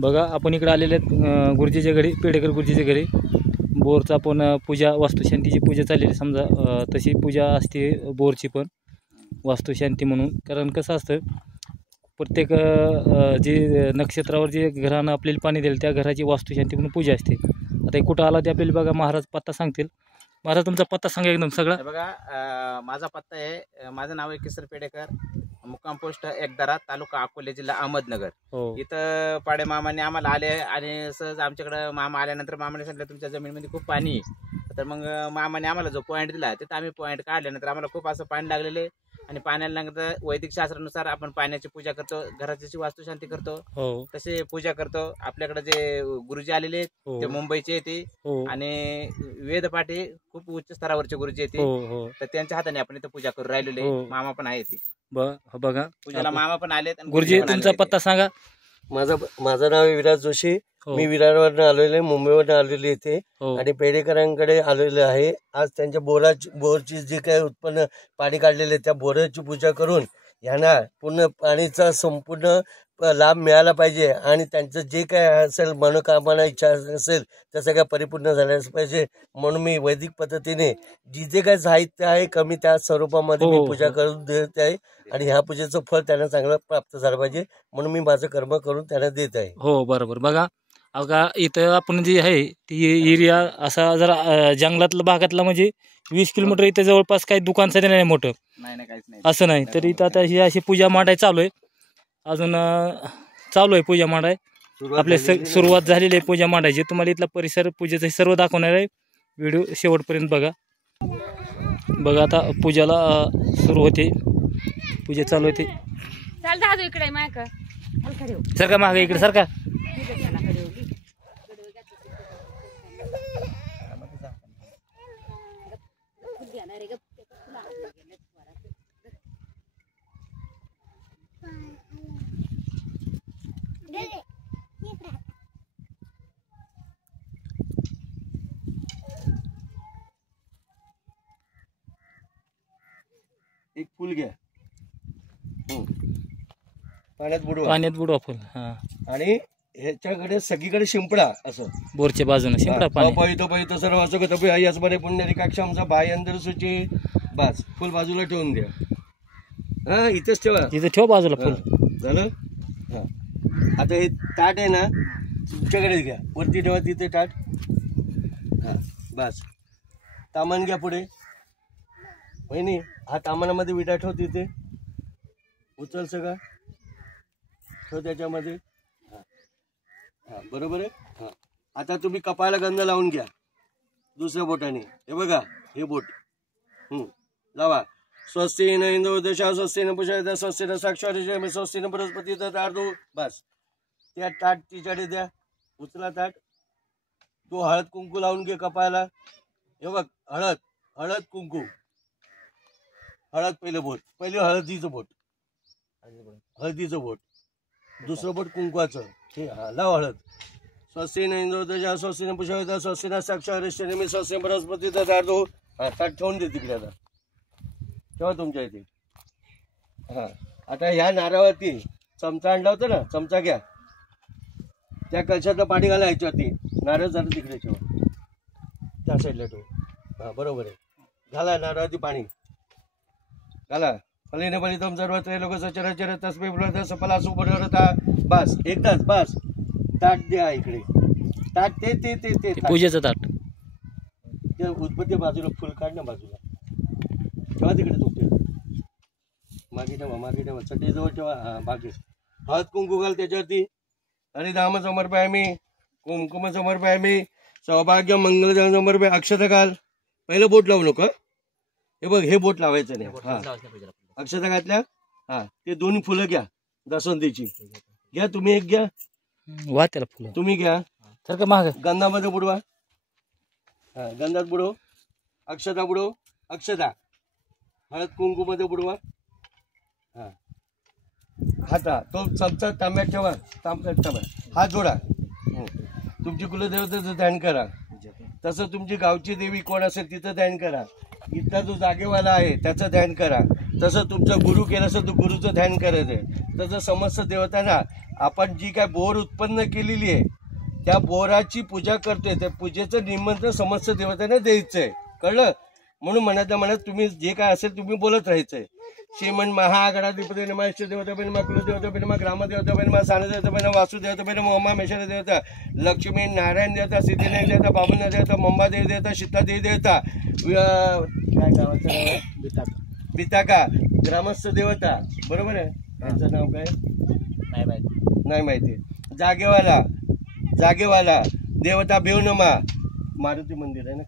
बघा आपण इकडे आलेले आहेत गुरुजीच्या घरी, पेडेकर गुरुजीच्या घरी. बोरचा पण पूजा, वास्तुशांतीची पूजा चाललेली समजा. तशी पूजा असते बोरची पण वास्तुशांती म्हणून. कारण कसं असतं, प्रत्येक जे नक्षत्रावर जे घरानं आपल्याला पाणी देईल त्या घराची वास्तुशांती म्हणून पूजा असते. आता हे कुठं आला ते आपल्याला बघा महाराज पत्ता सांगतील. महाराज तुमचा पत्ता सांगा एकदम सगळा. बघा माझा पत्ता आहे, माझं नाव आहे किशोर पेडेकर, मुक्काम पोस्ट एकदरा, तालुका अकोले, जिल्हा अहमदनगर. इथं पाडे मामाने आम्हाला आले आणि सहज आमच्याकडे मामा आल्यानंतर मामाने सांगितलं तुमच्या जमिनीमध्ये खूप पाणी आहे. तर मग मामाने आम्हाला जो पॉईंट दिला तिथं आम्ही पॉईंट काढल्यानंतर आम्हाला खूप असं पाणी लागलेले आणि पाण्याला नंतर वैदिक शास्त्रानुसार आपण पाण्याची पूजा करतो, घराची वास्तुशांती करतो, तसे पूजा करतो. आपल्याकडे जे गुरुजी आलेले आहेत ते मुंबईचे येते आणि वेदपाठी खूप उच्च स्तरावरचे गुरुजी येते, तर त्यांच्या हाताने आपण इथं पूजा करू राहिलेले. मामा पण आहे बघा पूजाला मामा पण आले. गुरुजी तुमचा पत्ता सांगा. माझं नाव आहे विराज जोशी. मी विरारवरून आलेलो आहे, मुंबईवरून आलेलो इथे आणि पेडेकरांकडे आलेलो आहे. आज त्यांच्या बोरची जे काही उत्पन्न पाणी काढलेले त्या बोराची पूजा करून यांना पूर्ण पाणीचा संपूर्ण लाभ मिळाला पाहिजे आणि त्यांचं जे काय असेल मनोकामना इच्छा असेल त्या सगळ्या परिपूर्ण झाल्याच पाहिजे. म्हणून मी वैदिक पद्धतीने जे काही साहित्य आहे कमी त्या स्वरूपामध्ये मी पूजा करून देत आहे आणि ह्या पूजेचं फळ त्यांना चांगलं प्राप्त झालं पाहिजे म्हणून मी माझं कर्म करून त्यांना देत आहे. हो बरोबर. बघा इथं आपण जे आहे ती एरिया असा जरा जंगलातला भागातला, म्हणजे 20 किलोमीटर इथं जवळपास काही दुकानचं नाही मोठं, असं नाही. तर इथं आता ही अशी पूजा मांडाय चालू आहे, अजून चालू आहे पूजा मांडाय. आपल्या सुरुवात झालेली आहे पूजा मांडायची. तुम्हाला इथला परिसर पूजेचं सर्व दाखवणार आहे. व्हिडिओ शेवटपर्यंत बघा. आता पूजाला सुरू होते, पूजा चालू होते. सरका मागे, इकडे सरका. एक फुल घ्या, पाण्यात बुडवा फुल. आणि ह्याच्याकडे सगळीकडे शिंपडा, असं बोरच्या बाजूने शिंपडा पाणी. पवित्र सर्व असं कथं आई बरे पुण्यरिकाक्षांचा बाय अंदर सुची. बस फुल बाजूला ठेवून द्या. हा इथंच ठेवा, इथं ठेवा बाजूला फुल. झालं. हा आता हे ताट आहे ना तुमच्याकडे घ्या, वरती ठेवा तिथे ताट. हा बस. तामान घ्या पुढे. वहिनी हा तामानामध्ये विटा ठेव, तिथे उचल सगळं ठेव त्याच्यामध्ये. हा बरोबर आहे. हा आता तुम्ही कपाळाला गंध लावून घ्या दुसऱ्या बोटाने. हे बघा हे बोट लावा. स्वस्ती न इंद्र दशा, स्वस्ती न पुषा, स्वस्ती न साक्षर, स्वस्ती न बृहस्पती तारदू. बस त्या ताट तिच्याकडे द्या, उचला ताट. तो हळद कुंकू लावून घे कपाळाला. हे बघ हळद कुंकू. हळद पहिलं बोट, पहिले हळदीचं बोट, दुसरं बोट कुंकवाचं. हे हा लाव हळद. स्वस्ती न इंद्र दशा, स्वस्ती न पुषा, स्वस्ती न साक्षर, स्वस्ती न बृहस्पती तारदू. हा ताट ठेवून दे तिकडे. आता ठेवा तुमच्या इथे. हा आता ह्या नारळावरती चमचा आणला होता ना, चमचा घ्या, त्या कलशातलं पाणी घाला ह्याच्यावरती. नारळ जरा तिकडे ठेवा, त्या साईडला ठेव. हा बरोबर आहे. घाला नारळावरती पाणी घाला. फलेने फलितम सर्वत्र लोक सचराचर तस्मै फलतः सफला सुपरता. बस एकदाच बस. ताट द्या इकडे, ताट ते पूजेचं ताट. त्या उदबत्ती बाजूला फुल काढ ना, बाजूला ठेवा तिकडे. तुमचे मागे ठेवा चटईजवळ ठेवा. हा बाकी हळद कुंकू घाल त्याच्यावरती. हरिधाम समर्पयामी, कुंकुम समर्पयामी, सौभाग्य मंगल समर्पय. अक्षता घाल. पहिलं बोट लावू नको. हे बघ हे बोट लावायचं नाही. हा अक्षता घातल्या. हा ते दोन्ही फुलं घ्या दसवंतीची. घ्या तुम्ही एक घ्या, वा त्याला फुलं तुम्ही घ्या. सारखं माग गंधामध्ये बुडवा. हा गंधात बुडव. अक्षता बुडव. अक्षता हळद कुंकू मध्ये बुडवा. हा हाता तो चमचा तांब्यात ठेवा. हात जोडा. तुमची कुलदेवतेचं ध्यान करा. तसं तुमची गावची देवी कोण असेल तिचं ध्यान करा. इथला जो जागेवाला आहे त्याचं ध्यान करा. तसं तुमचा गुरु केलं असेल तर गुरुचं ध्यान करायचं. तसं समस्त देवतांना आपण जी काय बोर उत्पन्न केलेली आहे त्या बोराची पूजा करतोय, त्या पूजेचं निमंत्रण समस्त देवतांना द्यायचंय, कळलं? म्हणून मनात तुम्ही जे काय असेल तुम्ही बोलत राहायचंय. श्रीमन महागणाधिपती नमः, इष्ट देवतापै नमः, कुलदेवतापै नमः, ग्रामदेवतापै नमः, सानदेवतापै नमः, वासुदेवतापै नमः, उमामेश्वर देवता, लक्ष्मी नारायण देवता, सिद्धिनारायण देवता, बाबुल देवता, मंबादेवी देवता, सीतादेवी देवता, काय गावाचं नाव आहे? बिताका ग्रामस्थ देवता, बरोबर आहे? त्यांचं नाव काय नाही माहिती. जागेवाला देवता भिव नमा, मारुती मंदिर आहे ना,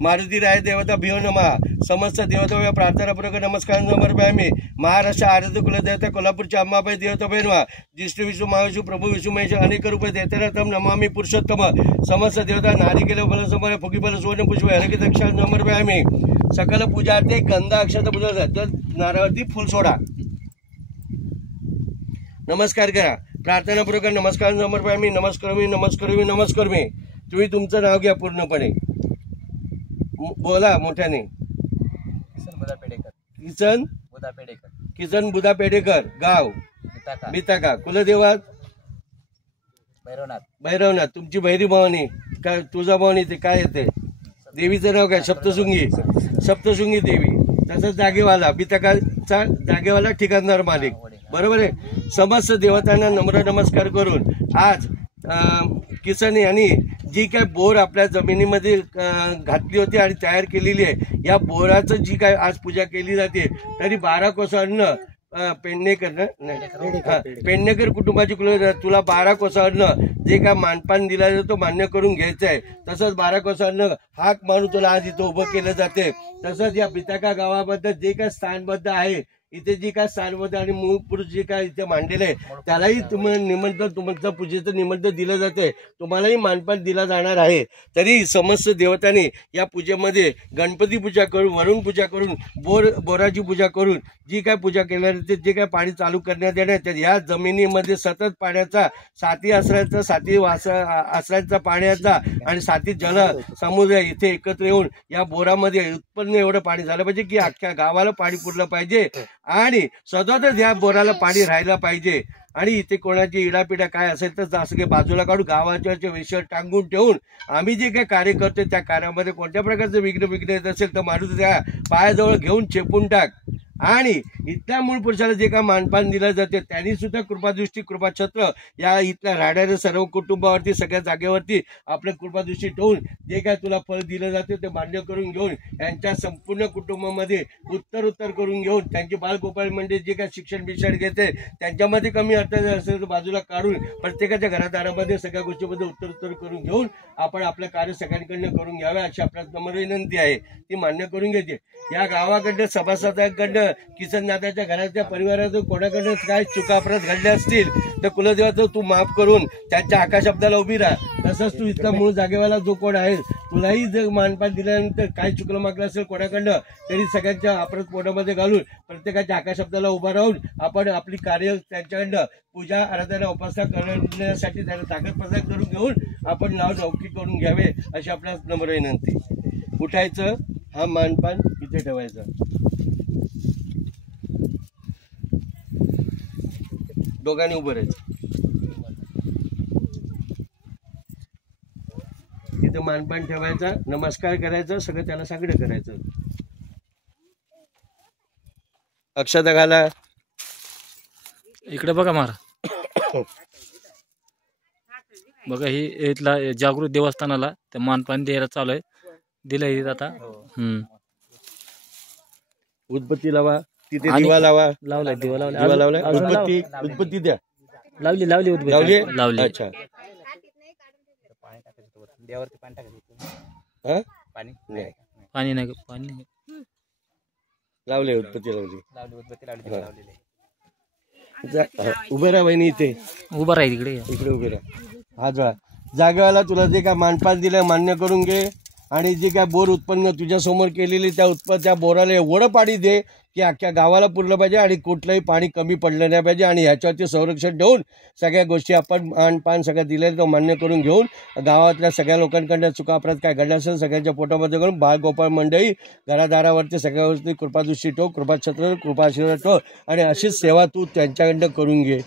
मारुती राय देवता भिव नमा, समस्त देवता प्रार्थनापूर्वक नमस्कार समर्पयामी. महाराष्ट्र आराध्य कुलदेवता कोल्हापूरच्या अंबाबाई देवताबाई नमः, जिष्णू विष्णू महाविष्णू प्रभू विष्णू महेश अनेक रूप देवताम नमामि पुरुषोत्तम, समस्त देवता नारिकेल फल समर फुगीफल सुवर्ण पुष्प हरकी दक्षा समर्पयामी. सकल पूजा ते गंधा अक्षता पूजा, तर नारळावरती फुल सोडा, नमस्कार करा, प्रार्थनापूर्वक नमस्कार समर्पयामी. नमस्कार मी. तुम्ही तुमचं नाव घ्या पूर्णपणे, बोला मोठ्याने. किसन बुधा पेडेकर, गाव बिताका, कुलदेवात भैरवनाथ. तुमची भैरी भवानी काय, तुळजा भवानी ते काय येते, देवीचं नाव काय? सप्तशृंगी देवी. तसंच जागेवाला बिताकाचा जागेवाला ठिकाणदार मालिक, बरोबर आहे? समस्त देवतांना नम्र नमस्कार करून आज किसन यांनी जी काय बोर आपल्या जमिनीमध्ये घातली होती आणि तयार केलेली आहे, या बोराचं जी काय आज पूजा केली जाते, तरी 12 कोस अन्न पेडणेकर कुटुंबाची तुला 12 कोस अन्न जे काय मानपान दिला जातो मान्य करून घ्यायचं आहे. तसंच 12 कोस अन्न हाक मारून तुला आज इथं उभं केलं जाते. तसंच या बिताका गावाबद्दल जे काय स्थानबद्ध आहे, इथे जे काय स्थानबद्ध आणि मूळ पुरुष जे काय इथे मांडलेलं आहे, त्यालाही तुम्हाला निमंत्रण, तुमचं पूजेचं निमंत्रण दिलं जाते, तुम्हालाही मानपान दिला जाणार आहे. तरी समस्त देवतांनी या पूजेमध्ये गणपती पूजा करून, वरुण पूजा करून, बोराची पूजा करून जी काय पूजा केल्या जाते, जे काय पाणी चालू करण्यात येणार, या जमिनीमध्ये सतत पाण्याचा साथी आसऱ्याचा पाण्याचा आणि साथी जल समुद्र इथे एकत्र येऊन या बोरामध्ये उत्पन्न एवढं पाणी झालं पाहिजे की अख्ख्या गावाला पाणी पुरलं पाहिजे आणि सततच या बोराला पाणी राहायला पाहिजे. आणि इथे कोणाची इडापिडा काय असेल तर असं काही बाजूला काढून गावाच्या विषय टांगून ठेवून आम्ही जे काही कार्य करतो त्या कार्यामध्ये कोणत्या प्रकारचं विघ्न येत असेल तर माणूस त्या पायाजवळ घेऊन चेपून टाक. आणि इथल्या मूळ पुरुषाला जे काय मानपान दिलं जाते त्यांनी सुद्धा कृपादृष्टी कृपाछत्र या इथल्या राहणाऱ्या सर्व कुटुंबावरती, सगळ्या जागेवरती आपल्या कृपादृष्टी ठेवून जे काय तुला फळ दिलं जाते ते मान्य करून घेऊन यांच्या संपूर्ण कुटुंबामध्ये उत्तर करून घेऊन त्यांची बालगोपाळ म्हणजे जे काय शिक्षण घेते त्यांच्यामध्ये कमी अर्थ असेल तर बाजूला काढून प्रत्येकाच्या घरादारामध्ये सगळ्या गोष्टीमध्ये उत्तर करून घेऊन आपण आपलं कार्य सगळ्यांकडनं करून घ्यावे अशी आपल्याला नम्र विनंती आहे, ती मान्य करून घेते. या गावाकडनं सभासदांकडनं किसन दादाच्या घराच्या परिवारातून कोणाकडनं काय चुका अपराध घडले असतील तर कुलदेवाचं तू माफ करून त्यांच्या आकाशब्दाला उभी राहा. तसंच तू इथला मूळ जागेवाला जो कोण आहे तुलाही जर मानपान दिल्यानंतर काय चुकलं मागलं असेल कोणाकडनं तरी सगळ्यांच्या अपराध पोटामध्ये घालून प्रत्येकाच्या आकाशब्दाला उभा राहून आपण आपली कार्य त्यांच्याकडनं पूजा आराधना उपासना करण्यासाठी त्यांना ताकद प्रदान करून घेऊन आपण नाव नौकी करून घ्यावे अशी आपल्याला नम्र विनंती. उठायचं, हा मानपान इथे ठेवायचा, दोघांनी उभं राहायचं, इथं मानपान ठेवायचा, नमस्कार करायचा, सगळं त्याला सगळं करायचं. अक्षता घाला. इकडे बघा मारा. बघा ही इथला जागृत देवस्थानाला ते मानपान द्यायला चालू आहे, दिलंय आता. उदबत्ती लावा, तिथे दिवा लावा. लावलाय दिवा लावलाय. उदबत्ती द्या. लावली लावली. अच्छा, देवावरती पाणी हा पाणी नाही लावले, उदबत्ती लावली. लावली. उभे राहा बहिणी, इथे उभा राहील, इकडे उभे राहा. हा जागेवाला तुला जे काय मानपान दिलं मान्य करून घे आणि जे काय बोर उत्पन्न तुझ्या समोर केलेली त्या बोराला एवढं पाणी दे की अख्ख्या गावाला पुरलं पाहिजे आणि कुठलंही पाणी कमी पडलं नाही पाहिजे. आणि ह्याच्यावरती संरक्षण ठेवून सगळ्या गोष्टी आपण आणपान सगळ्या दिले तो मान्य करून घेऊन गावातल्या सगळ्या लोकांकडनं चुका अपराध काय घडला असेल सगळ्यांच्या पोटामध्ये करून बाळगोपाळ मंडळी घरादारावरती सगळ्या गोष्टी कृपादृष्टी ठेव, कृपाछत्र, कृपाशीर्वाद ठेव आणि अशीच सेवा तू त्यांच्याकडनं करून घे.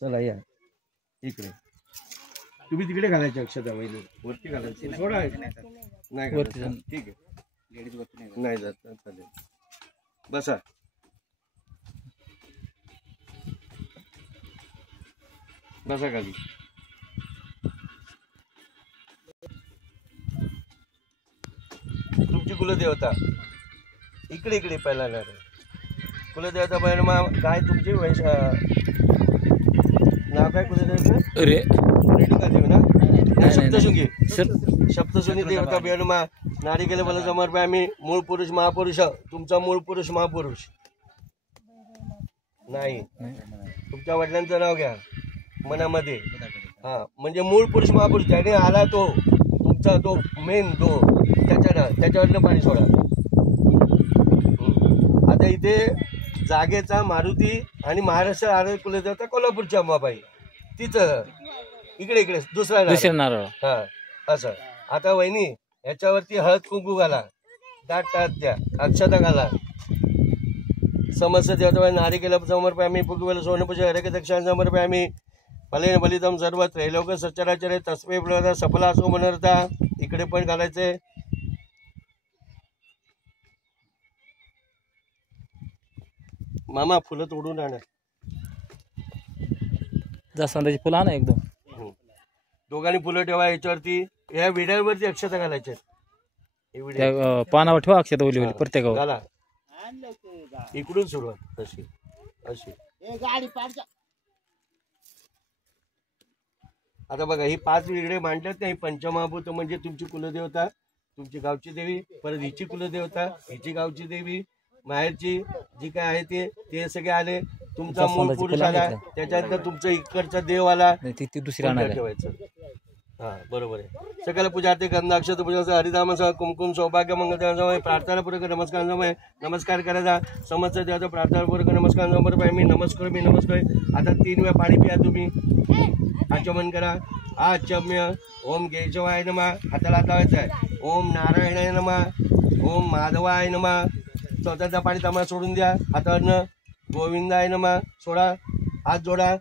चला या इकडे. तुम्ही तिकडे घालायची अक्षता वहिनी, वरती घालायची थोडा नाही वरती घालायचं. ठीक आहे नाही जात चालेल. बसा. बसा खाली. तुमची कुलदेवता इकडे इकडे पहिला कुलदेवता बहिण मग काय तुमची नाव काय कुलदेवता? रेणुका देवी ना? सप्तशृंगी. सप्तशृंगी देवता बहिण मा नारी गेले मला समर्पय आम्ही. मूळ पुरुष महापुरुष. तुमचा मूळ पुरुष महापुरुष नाही. तुमच्या वडिलांचं नाव घ्या मनामध्ये. हा म्हणजे मूळ पुरुष महापुरुष ज्याने आला तो तुमचा तो मेन तो त्याच्यावरनं पाणी सोडा. आता इथे जागेचा मारुती आणि महाराष्ट्र आरोग्य कुलदेवता कोल्हापूरची अंबाबाई तिचं इकडे इकडे दुसरा नारळ. हा असं. आता वहिनी याच्यावरती हळद कुंकू घाला, दाट टाट द्या, अक्षता घाला. समस्त देवता नारी केला समर्पय आम्ही. पुगवेल सोनपूजा हरके दक्षिण समर्पय आम्ही. फलेन फलितम सर्व त्रैलोक सच्चराचरे तस्मै फलदा सफला असो मनरता. इकडे पण घालायचंय. मामा फुलं तोडून आणा. जास्वंदाची फुलं आणा एकदम. दोघांनी फुलं ठेवा याच्यावरती. या विड्यावरती अक्षता घालायच्या. पानावर ठेवा अक्षता ओली प्रत्येकावर घाला. इकडून सुरुवात अशी अशी. आता बघा ही 5 वेगळे मांडल्यात नाही. पंचमहाभूत म्हणजे तुमची कुलदेवता, तुमची गावची देवी, परत हिची कुलदेवता, हिची गावची देवी, माहेरची जी काय आहे ते सगळे आले. तुमचा मूळ पुरुष आला, त्याच्यानंतर तुमचा इकडचा देव आला, ती दुसरी ठेवायचं. हा बरोबर आहे. सकल पूजा ते गंध अक्षत पूजा हरिधामासह कुमकुम सौभाग्य मंगल प्रार्थनापूर्वक नमस्कार करायचा. समस्त देवाचा प्रार्थनापूर्वक नमस्कार समर्पय मी. नमस्कार मी नमस्कार. आता 3 वेळा पाणी प्या तुम्ही. आचमन करा. आचम्य. ओम केशवाय नमः. हाताला लावायचं आहे. ओम नारायणाय नमः. ओम माधवाय नमः. चौथ्याचा पाणी तमा सोडून द्या हातावरनं. गोविंदाय नमः सोडा. हात जोडा.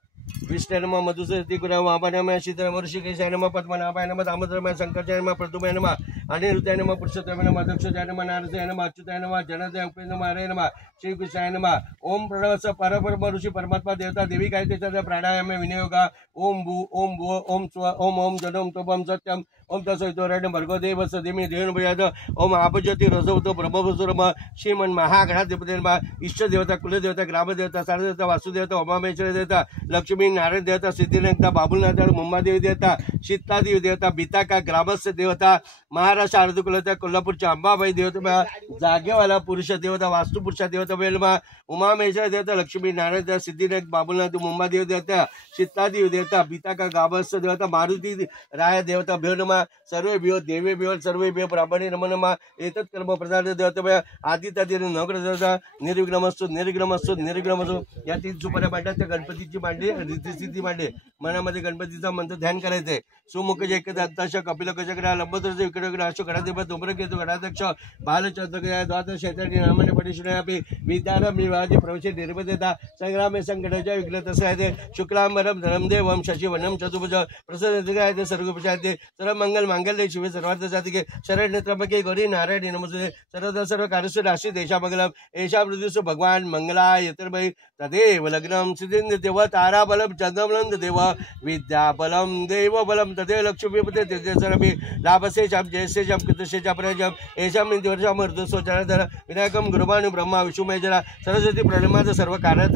विष्णु नमः. मधुसूदन गुरु महापाय नमः. शीतल ऋषिकेशाय नमः. पद्मनाभाय नमः. दामोदराय शंकराय नमः. प्रद्युम्नाय नमः. अनिरुद्धाय नमः. पुरुषोत्तमाय नमः. दक्षाय नमः. नारदाय नमः. अच्युताय नमः. जनार्दनाय उपेंद्र नमः. हरे नमः. श्रीकृष्णाय नमः. ओम प्रणवस परब्रह्म ऋषी परमात्मा देवता देवी काय त्याचा प्राणायाम विनियोगा. ओम भू ओम भू ओम स्व ओम ओम जनम तोपम सत्यम ओम तसोरण भर्गो देव सदेमी देवनभयाद. ओम आपज्योती रजवतो ब्रह्मवसुरम. श्रीमन महागणाधिपती नमः. इष्ट देवता कुलदेवता ग्रामदेवता सारदेवता वासुदेवता उमामेश्वर देवता लक्ष्मी नारायण देवता सिद्धिनाथ बाबुलनाथ मुंबादेवी देवता शीतलादेवी देवता बिताका ग्रामस्थ देवता महाराष्ट्र आरोग्य कुलदेवता कोल्हापूरच्या अंबाबाई देवता जागेवाला पुरुष देवता वास्तुपुरुषा देवता बेलमा उमामेश्वर देवता लक्ष्मी नारायण देवता सिद्धिनाथ बाबुलनाथ मुंबादेवी देवता शीतलादेवी देवता बिताका ग्रामस्थ देवता मारुती राय देवता भेवनमा. सर्वे भिव देवे भिव सर्वे भिव ब्राह्मणे नमो नमः. एतत् कर्म प्रसाद देवता आदित्य नवग्रह देवता निर्विघ्नमस्तु निर्विघ्नमस्तु निर्विघ्नमस्तु. या 3 सुपाऱ्या मांडल्या. त्या गणपतीची मांडली रिद्धिसिद्धी मांडली. मनामध्ये गणपतीचा मंत्र ध्यान करायचंय. सुमुख एक दत्ताश कपिल कशकरा लंबोदर इकडे अशोक घरादेव डोंबर घेतो घराध्यक्ष बालचंद्र द्वादश शैतानी नामाने पडिशुनापी विद्यारम विवाहाची प्रवेश निर्भदेता संग्रामे संकटाच्या विघ्न तसं शुक्लांबरम धरमदेवम शशिवनम चतुर्भुज प्रसन्न सर्वोपचार सर्व मंगल मांगल्य शिवे सर्वार्थ साधिके शरण्य त्र्यंबके गौरी नारायणी नमस्ते सर्व कार्यस्व राशी देशा मंगलम एशा मृत्युस भगवान मंगला यतर्भय तदेव लग्नम सिद्धिंद देव ताराबलम चंद्रबलम देव विद्याबलम देव बलम तदेव लक्ष्मीपते तेजसरपी लाभसे चाप जयसे चाप कृतशे चाप प्रजम एशाम निवर्षा मृदुसो जनाधर विनायकम गुरुभानु ब्रह्मा विष्णुमयजरा सरस्वती प्रणमाद सर्व कार्यात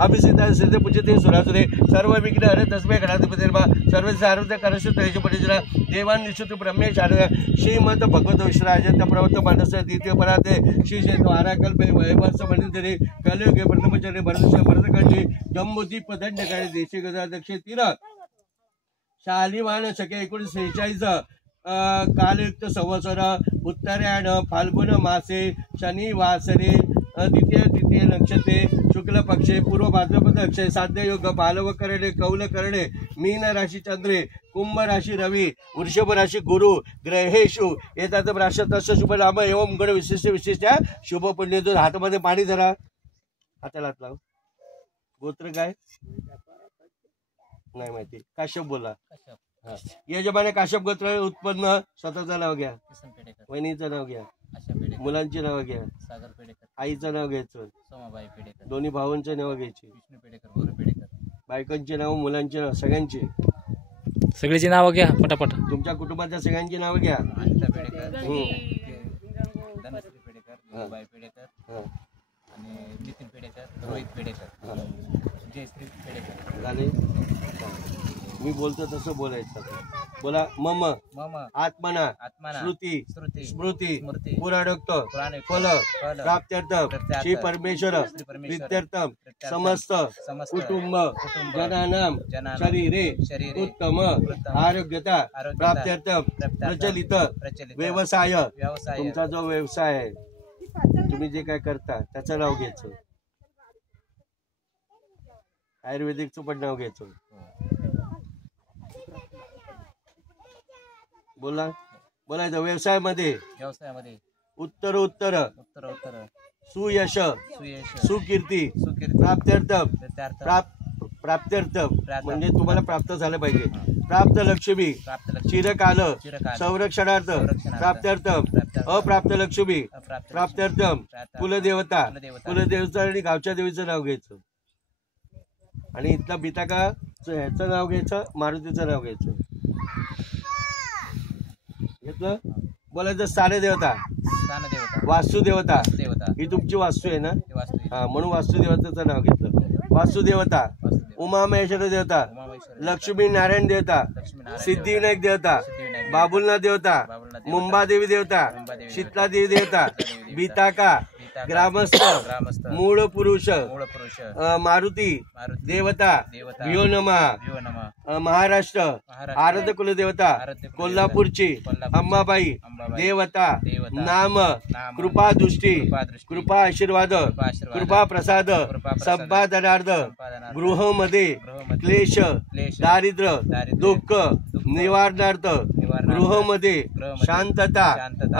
अभिषेता सिद्ध पूजते सुरासुरे सर्व विघ्न हरे तस्मै गणाधिपती सर्व सार्वत करश तेज पटिजरा देवान निश्चित ब्रह्मे शारद श्रीमंत भगवत विश्राजत प्रवर्त मानस द्वितीय पराते श्री द्वाराकल्पे वैवर्ष मंडितरे कलयुगे प्रथमचर्य भरतश भरतखंडी जम्बुदीप दंडकारी देशी गजाध्यक्ष तीर शालिवान शके 1946 कालयुक्त संवत्सर उत्तरायण फाल्गुन मासे शनिवासरे द्वितीय तृतीय नक्षत्रे शुक्ल पक्षे पूर्व भाद्रपद अक्षय साध्य योग बालव करणे कौल करणे मीन राशी चंद्रे कुंभ राशी रवी वृषभ राशी गुरु ग्रहेशु येतात राष्ट्र तस्य शुभ लाभ एवं गण विशिष्ट विशिष्ट शुभ पुण्य. हातामध्ये पाणी धरा, हाताला हात लाव. गोत्र काय नाही माहिती. काश्यप बोला. यजमाने काश्यप गोत्र उत्पन्न. स्वतःचं नाव घ्या, वहिनीचं नाव घ्या, मुलांची नाव घ्या, आईचं नाव घ्यायचं, दोन्ही भावांचं नाव घ्यायची, बायकांची नाव, मुलांची नाव, सगळ्यांची सगळ्याची नावं घ्या पटापट. तुमच्या कुटुंबाच्या सगळ्यांची नाव घ्या. नितीन पेडेकर, रोहित पेडेकर, जयश्री पेडेकर झाले. मी बोलतो तसं बोलायचं. बोला. मम आत्मना श्रुती स्मृती पुराणोक्त फल प्राप्त्यर्थ श्री परमेश्वर प्रीत्यर्थम समस्त कुटुंब जनानां शरीरे उत्तम आरोग्यता प्राप्त्यर्थम प्रचलित व्यवसाय. तुमचा जो व्यवसाय आहे, तुम्ही जे काय करता त्याचं नाव घ्यायचं. आयुर्वेदिकचं पण नाव घ्यायचं. बोला. बोलायचं. व्यवसायामध्ये उत्तरोत्तर सुयश सुकीर्ती प्राप्त्यर्थ म्हणजे तुम्हाला प्राप्त झालं पाहिजे. प्राप्त लक्ष्मी चिरकाल संरक्षणार्थ प्राप्त्यर्थ अप्राप्त लक्ष्मी प्राप्त्यर्थ कुलदेवता आणि गावच्या देवीचं नाव घ्यायचं. आणि इथला बिताका ह्याचं नाव घ्यायचं, मारुतीचं नाव घ्यायचं. घेतलं. बोलायचं. स्थानदेवता वास्तुदेवता ही तुमची वास्तू आहे ना, हा, म्हणून वास्तुदेवताचं नाव घेतलं. वास्तुदेवता उमा महेश्वर देवता, लक्ष्मी नारायण देवता, सिद्धिविनायक देवता, बाबुलनाथ देवता, मुंबादेवी देवता, शीतलादेवी देवता, बिताका ग्रामस्थ मूळ पुरुष मारुती देवता व्योनमा महाराष्ट्र आराध्य कुलदेवता कोल्हापूरची अंबाबाई देवता नाम कृपा दृष्टी कृपा आशीर्वाद कृपा प्रसाद संपादनार्थ गृहमध्ये क्लेश दारिद्र्य दुःख निवारणार्थ गृहमध्ये शांतता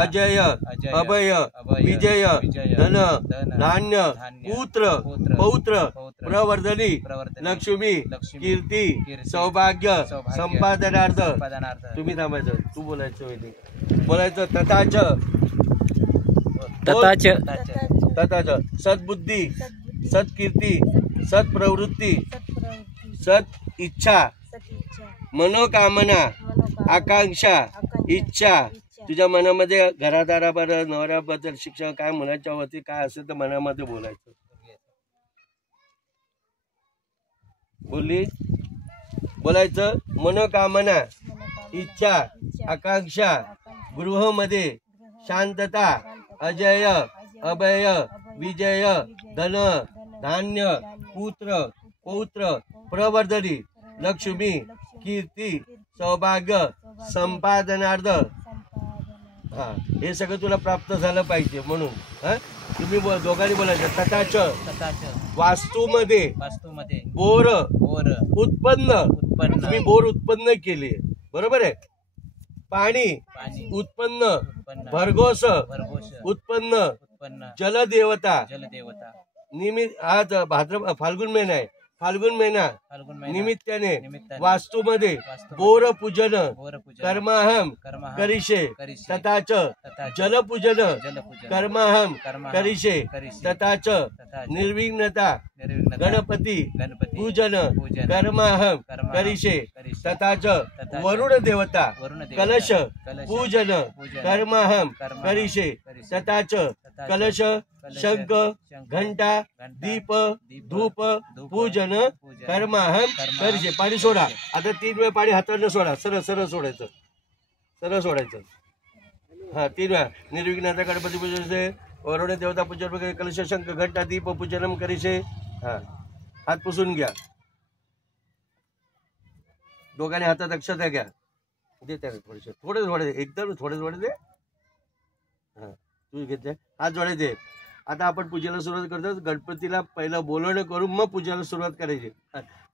अजय अभय विजय धन धान्य पुत्र पौत्र प्रवर्धनी लक्ष्मी कीर्ती सौभाग्य संपादनार्थ. तुम्ही थांबायचं. तू बोलायचं. बोलायचं. तथाच सद्बुद्धी सत्कीर्ती सत्प्रवृत्ती सत इच्छा मनोकामना आकांक्षा इच्छा तुझ्या मनामध्ये घरादाराबद्दल नवऱ्याबद्दल शिक्षण काय मुलांच्या वरती काय असेल तर मनामध्ये बोलायचं. बोलायचं. मनोकामना इच्छा आकांक्षा गृहमध्ये शांतता अजय अभय विजय धन धान्य पुत्र पौत्र प्रवर्धनी लक्ष्मी कीर्ती सौभाग्य संपादनार्थ. हा, हे सगळं तुला प्राप्त झालं पाहिजे म्हणून तुम्ही दोघांनी बोलायचं. तथाच वास्तूमध्ये बोर उत्पन्न तुम्ही बोर उत्पन्न केले बरोबर आहे. पाणी उत्पन्न भरघोस उत्पन्न जलदेवता निमित्त. आज फाल्गुन महिना आहे. फाल्गुन महिना निमित्ताने वास्तूमध्ये बोर पूजन कर्माहम करिषे तथाच जलपूजन कर्माहम करिषे तथाच निर्विघ्नता गणपती पूजन कर्माहम करिषे तथाच वरुण देवता कलश पूजन कर्माहम करिषे तथाच कलश शंख घंटा दीप धूप पूजन कर्माहम करिषे. पाणी सोडा. आता 3 वेळा पाणी हाताने सोडा. सरळ सरळ सोडायचं. सरळ सोडायचं. हा 3 वेळा. निर्विघ्नता गणपती पूजन वरुण देवता पूजन वगैरे कलश शंख घंटा दीप पूजनम करिषे. हा हात पुसून घ्या. दोघांनी हातात अक्षता घ्या. दे त्याला थोडेसे, थोडे एकदम थोडे दे. हा तू घेतले, हात जोडे दे. आता आपण पूजेला सुरुवात करतो. गणपतीला पहिलं बोलवणं करून मग पूजेला सुरुवात करायची.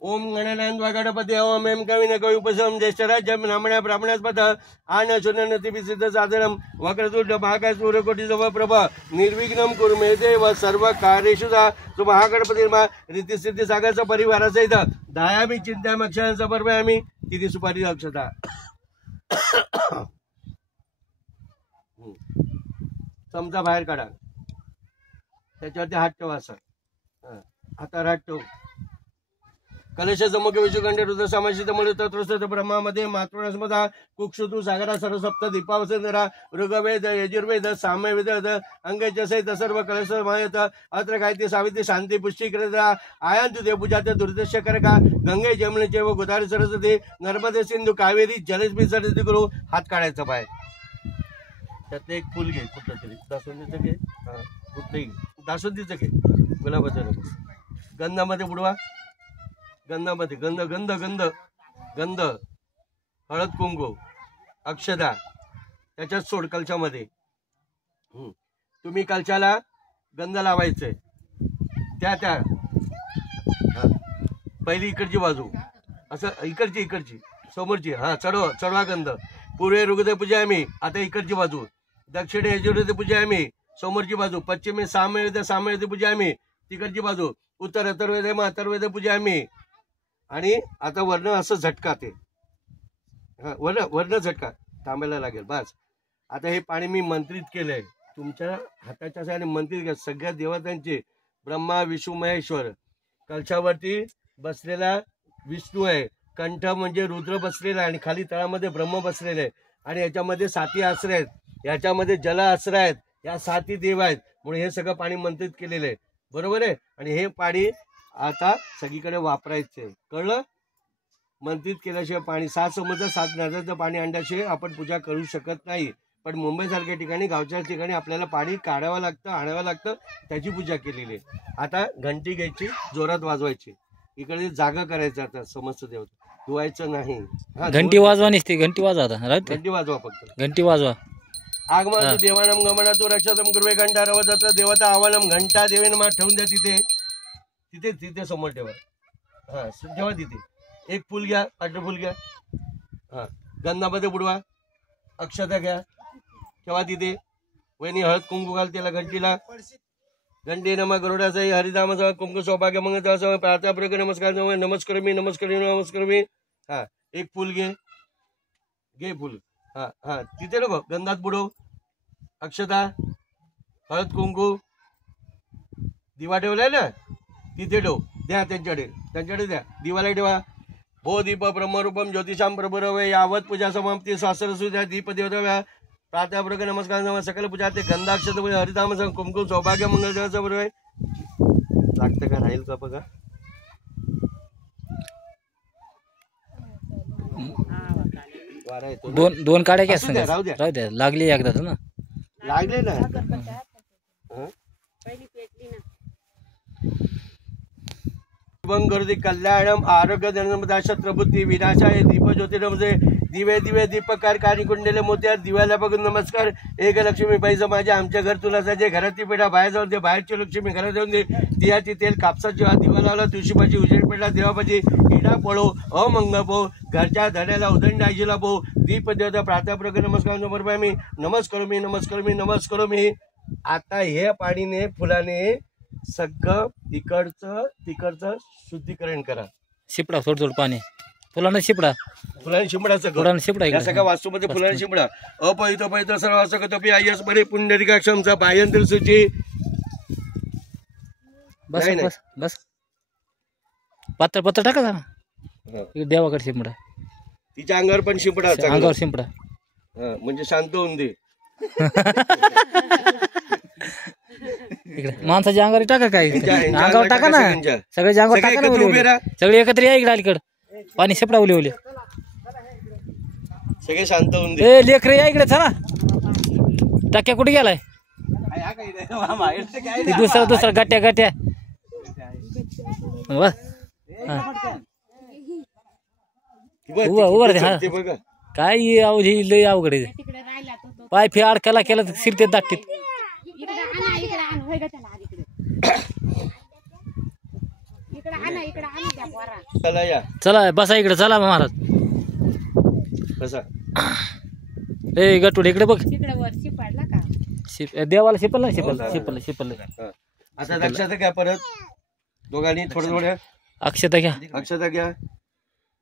ओम गणनायन गणपती ओम एम कविन कवी उपसम ज्येष्ठराज ब्राह्मण्या ब्राह्मणास्पद आन शून्यनति विसिद्ध साधनम वक्रतुंड महाकाय सूर्यकोटि समप्रभ निर्विघ्नं कुरु मे देव सर्व कार्येषु तो महागणपती रीतिसिद्धी सागरचा परिवारासहित दयामी चिंतामी अक्षरांचा समर्पयामी. तिथे सुपारी अक्षता. चमचा बाहेर काढा, त्याच्यावरती हात ठेवा. असं हातावर हात ठेवू. कलशाचा मुख्य विषुकंठ रुद्र समाशित मुळे तत्वस्त ब्रह्मामध्ये मातृस्मदा कुक्षुतू सागरा सर्व सप्त दीपावसंधरा ऋग्वेद यजुर्वेद सामवेद अंगेच सहित सर्व कलश मायत अत्र गायत्री सावित्री शांती पुष्टी करत आयांतु देवपूजात दुर्दश्य करका गंगे जमुनेचे व गोदावरी सरस्वती नर्मदे सिंधू कावेरी जलस्मी सरस्वती करू. हात काढायचा बाहेर. त्यात एक फुल घे, कुठलं तरी दासवंदीचं घे, कुठलंही दासवंदीचं घे, गुलाबाचं नको. गंधामध्ये बुडवा. गंधामध्ये गंध गंध गंध गंध हळद कुंकू अक्षदा त्याच्यात सोड कलशामध्ये. तुम्ही कलशाला गंध लावायचंय. त्या पहिली इकडची बाजू असं, इकडची समोरची. हा चढवा गंध. पूर्वे ऋग्वेद पूजा आम्ही, आता इकडची बाजू. दक्षिणे यजुर्वेद पूजा आम्ही, समोरची बाजू. पश्चिमे सामवेद पूजा आम्ही, तिकडची बाजू. उत्तर अथर्ववेद पूजा आम्ही. आणि आता वर्ण असं झटका ते, वर्ण झटका थांबायला लागेल. बस आता हे पाणी मी मंत्रित केलंय तुमच्या हाताच्या साहाय्याने. मंत्रित केलं सगळ्या देवतांचे. ब्रह्मा विष्णू महेश्वर. कलशावरती बसलेला विष्णू आहे, कंठ म्हणजे रुद्र बसलेला आहे, आणि खाली तळामध्ये ब्रह्म बसलेले आहे, आणि याच्यामध्ये 7 आश्रय आहेत, याच्यामध्ये जल आश्रय आहेत, या 7 देव आहेत. म्हणून हे सगळं पाणी मंत्रित केलेलं आहे. बरोबर आहे. आणि हे पाणी आता सगळीकडे वापरायचंय. कळलं. मंत्रित केल्याशिवाय पाणी 7 समुद्र 7 नद्यांचं पाणी आणल्याशिवाय आपण पूजा करू शकत नाही. पण मुंबईसारख्या ठिकाणी गावच्या ठिकाणी आपल्याला पाणी काढावं लागतं, आणावं लागतं, त्याची पूजा केलेली आहे. आता घंटी घ्यायची, जोरात वाजवायची. इकडे जागा करायचं. आता समस्त देवता धुवायचं नाही. घंटी वाजवा नसते. घंटी वाजवा. आता घंटी वाजवा, फक्त घंटी वाजवा. आगमन देवानम गमना तू रक्षतम गुरुवे घंटा रवत देवता आवानम घंटा देवेन मा ठेवून द्या. तिथे समोर ठेवा. हा ठेवा तिथे. एक फुल घ्या, 8 फुल घ्या. हा गंधामध्ये बुडवा. अक्षता घ्या, ठेवा तिथे. वहिनी हळद कुंकू घाल त्याला घंटीला. घंटी नमा गरुडाचा हरिधामाचा कुंकू सौभाग्य मंगळाचा प्रार्थना नमस्कार नमस्कार मी. हा एक फुल घे फुल. हा तिथे नको, गंधात बुडव. अक्षता हळद कुंकू दिवा ठेवलाय ना, तिथे ठेव. द्या त्यांच्याकडे द्या. दिवाला ठेवा. भो दीप ब्रह्मरूपम ज्योतिषाम प्रभुरवे यावत पूजा समाप्ती शास्त्रसु द्या. दीप देवता प्रार्थना नमस्कार सकल पूजा ते गंधाक्षत हरिधाम कुंकुम सौभाग्य मंगल देवाचं बरोबर आहे. लागतं का, राहील का बघा. दोन काड्या घ्या. राहू द्या. लागली एकदा ना. लागले ना. गर्दी कल्याणम आरोग्य धनमदा शत्रबुद्धी विनाशाय दीप ज्योतिर्मजे दिवे दिवे दीपकार कानी कुंडले मोत्या दिव्याला बघून नमस्कार. एक लक्ष्मी पैसा माझ्या आमच्या घर तुला साजे घरातली पेढा बाहेर जाऊन दे. बाहेरची लक्ष्मी घरात जाऊन दे. दियाची तेल कापसाची दिवा लावला. तुळशीपाची उजेड पेडला. देवापाची इडा पळो अमंग पो. घरच्या धड्याला उदंड आजीला पो. दीप देवता प्रार्थना नमस्कार समर्पया मी. नमस्कार मी. आता हे पाणीने फुलाने सगळं तिकडचं शुद्धीकरण करा. शिपडा थोडं पाणी. फुलाने शिपडा. या सगळ्या वास्तूमध्ये फुलाने शिपडा. अपवित्र सर्व असं कतपी आयस बरे पुंडरिकाक्षमचा बाह्यंतर सूची. बस पात्र टाका ना. देवाकडे शिपडा. तिच्या अंगावर पण शिपडा. अंगावर शिपडा म्हणजे शांत होऊन दे. इकडे माणसाच्या अंगावर टाका. काय अंगावर टाका ना. सगळ्याच्या अंगावर टाका ना. सगळे एकत्र या इकडे. अलीकडे पाणी शिपडा. उले सगळे शांत होऊन दे. लेकरे या इकडे. चला. टाक्या कुठे गेलाय. दुसरा गट्ट्या. उभा उभा राहते, हा. ते बघा काय हे अवघड, हे लय अवघड आहे. तिकडे राहिला तो पाय फी अडकायला केला तर शिरते दाटतीत. इकडे आणा इकडे आण होय ग त्याला आधी इकडे आणा त्या पोरा चला या चला बसा इकडे, चला महाराज. बसा. ए गटूड इकडे बघ. तिकडे वर शिपाडला का देवाला शिपल ना, शिपल. हा. आता लक्षात घ्या परत दोघांनी थोड्या अक्षता घ्या. अक्षता घ्या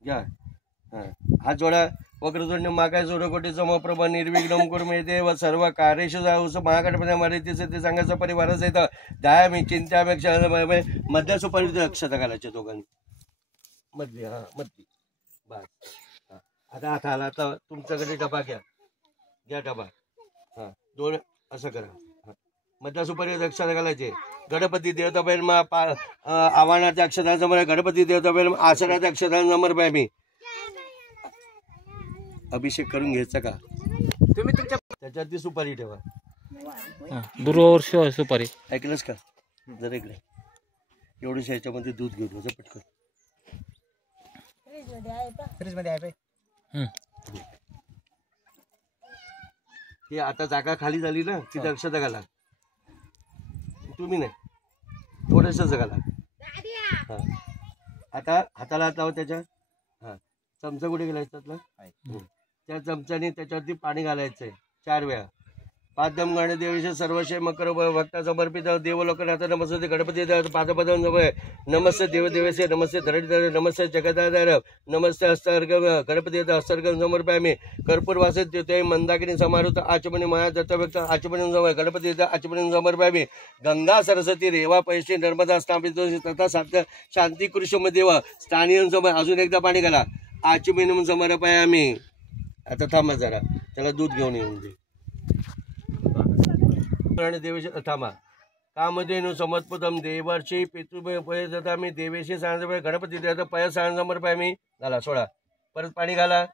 घ्या. हा. हात जोडा. वक्रतुंड मागाय जोडकोटी समप्रभा निर्विघ्न कुर्मे देव सर्व कार्येश जाऊस महागणपती मर्यादेचे ते सांगायचं परिवारच येतं. दया मी चिंतापेक्षा मधल्या सुपारी अक्षता घालायच्या दोघांनी मधली. हा मधली बस. हा. आता हात आला तर तुमच्याकडे डबा घ्या डबा. हा दोन असं करा. हा. मधल्या सुपारी अक्षता घालायचे. गणपती देवता बैल आव्हानाच्या अक्षतांसमोर गणपती देवता बैल आसनाच्या अक्षतांसमोर पाय मी अभिषेक करून घ्यायचा का तुम्ही तुमच्या त्याच्यात ती सुपारी ठेवा. दुर्वावर सुपारी ऐकलंस का जरा इकडे एवढ्याशा ह्याच्यामध्ये दूध घेऊन त्याचं पटकन फ्रीज मध्ये आहे. हे आता जागा खाली झाली ना तिथे अक्षता घाला. तुम्ही नाही थोडंसंच घाला. हा. आता हाताला हात लावा त्याच्या. हा चमचा कुठे गेला त्यातला. त्या चमच्याने त्याच्यावरती पाणी घालायचंय 4 वेळा. 5 दम गण देवेश सर्वशय मकर भक्ता समर्पित देवलोक आता नमस्ते गणपती पादपद नमस्ते देव देवेश नमस्ते धरणीधर नमस्ते जगदाधार नमस्ते हस्तर्गम गणपती हस्तर्गम समर्पयामी कर्पूर वासित ते मंदाकिनी समारुत आचमनी महा दत्तभक्त आचमनी गणपती आचमनी समर्पयामी गंगा सरस्वती रेवा पैसे नर्मदा स्थापित तथा सात शांती कृष्ण देव स्थानीय समोर अजून एकदा पाणी घाला. आचमनी समर्पयामी. आता थांबा जरा त्याला दूध घेऊन येऊन दे. देवेश थांबा. कामधेनु समत्पदम देवर्षी पितृ ददामी देवेशी सांग गणपती देवता पय सांग समर्पयामी. घाला सोडा. परत पाणी घाला.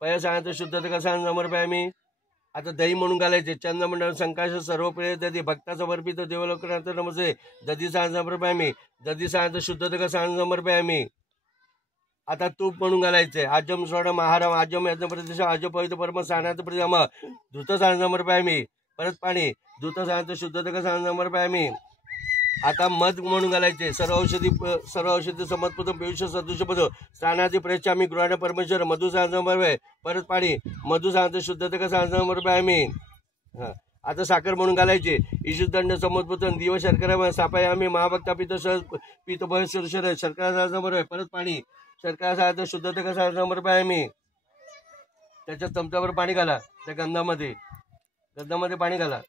पय सांग शुद्धता का सांग समर्पयामी. आता दही म्हणून घालायचे. चंद्रमंडळ संकाश सर्व प्रिय दधी भक्ता समर्पित देवलोकनाथ नमस्ते दधी सांग समर्पयामी. दधी सांग शुद्धता का सांग समर्पयामी. आता तूप म्हणून घालायचंय. आजम स्वर्ण आहारम आजम यज्ञ प्रदेश आजम पवित्र परम सानाथ प्रजाम धूत सांग समर्पयामी. परत पाणी धूत सांग शुद्धता का सांग समर्पयामी. आता मध म्हणून घालायचे. सर्व औषधी समत्पदम पियुष सदृशपद स्थानाची प्रेक्षा आम्ही गृहाण परमेश्वर मधु सांग समर्पय. परत पाणी मधु सांग शुद्धता का सांग समर्पयामी. हा आता साखर म्हणून घालायचे. ईशुदंड समोत्पतन दिव शर्करा सापाय आम्ही महाभक्ता पित भय सुरशर शर्करा समर्पय. परत पाणी शर्करा सांग शुद्धता का सांग समर्पयामी. त्याच्या चमच्यावर पाणी घाला. त्या गंधामध्ये पाणी घाला.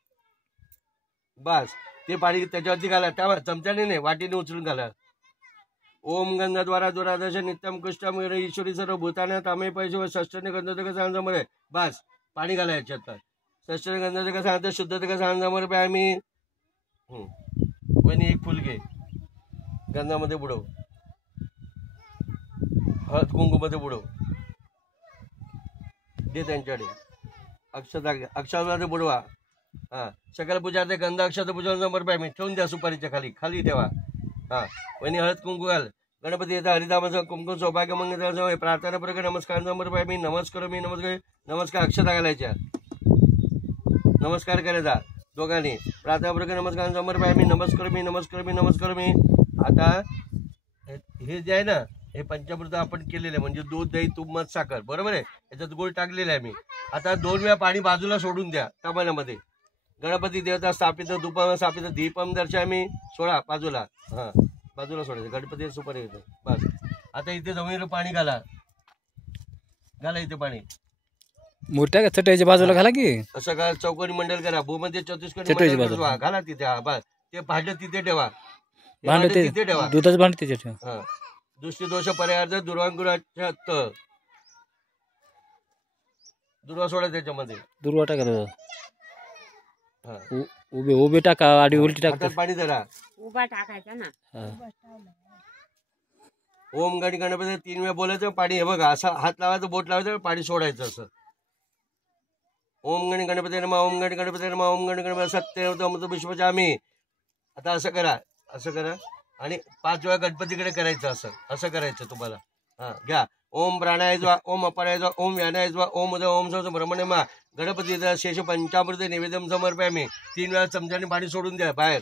बस ते पाणी त्याच्यावरती घाला. त्या चमच्याने नाही वाटीने उचलून घाला. ओम गंधाद्वारा दुरादश नित्यम कृष्णम ईश्वरी सर्व भूताना तामे पैसे षष्ठने गंधोदक सांग समोर. बस पाणी घाला याच्यात. षष्ठने गंधोदक सांगतो शुद्धता सांग समोर पाय आम्ही. वणी एक फुल घे. गंधामध्ये बुडव. हळद कुंकूमध्ये बुडव. दे त्यांच्याकडे. अक्षता बुडवा. हा सकल पूजा ते गंध अक्षता पूजा समर्पय मी. ठेवून द्या सुपारीच्या खाली ठेवा. हा वणी हळद कुंकू घाल. गणपती येतात हरिदामाचं कुंकुम सौभाग्य मंगल प्रार्थना प्रकार नमस्कार समर्पय मी. नमस्कार अक्षता घालायच्या. नमस्कार करायचा दोघांनी. प्रार्थना प्रकार नमस्कार समर्पय मी. नमस्कार मी. आता हे जे आहे ना हे पंचामृत आपण केलेलं आहे म्हणजे दूध दही तूप मध साखर बरोबर आहे. याच्यात गोळ टाकलेला आहे मी. आता 2 वेळा पाणी बाजूला सोडून द्या तांब्यामध्ये. गणपती देवता स्थापित धूपम स्थापित दीपम दर्शयामी. सोडा बाजूला. हा बाजूला सोडायचं. गणपती सुपारी येतो. बस आता इथे जमिनीवर पाणी घाला. इथे पाणी मोठ्या का चटईच्या बाजूला घाला की असं का चौकोनी मंडल करा. भूमध्ये 34 कोणी मंडल घाला तिथे. हा बस ते भांड तिथे ठेवा. तिथे ठेवा. दुधाचं भांड तिथे ठेवा. हा दृष्टी दोष पर्यार्थ दुर्वांकुराच्या दुर्वा सोडा त्याच्यामध्ये. दुर्वा टाका. उभे टाका. आडी उलटी टाका. पाणी धरा. उभा टाकायचा ना. ओम गण गणपती 3 वेळा बोलायचं. पाणी हे बघा असं हात लावायचं बोट लावायचं पाणी सोडायचं असं. ओम गण गणपती नमा ओम गण गणपती नमा ओम गण गणपती सत्य विश्वच्या आम्ही. आता असं करा आणि 5 वेळा गणपतीकडे करायचं. असं करायचं तुम्हाला. हा घ्या. ओम प्राणाय ज्वा ओम अपराय ज्वा ओम व्यानाय ज्वा ओम उदय ओम सौ ब्रह्मणे मा गणपती शेष पंचामृत निवेदन समर्पयामी 3 वेळा चमच्याने पाणी सोडून द्या बाहेर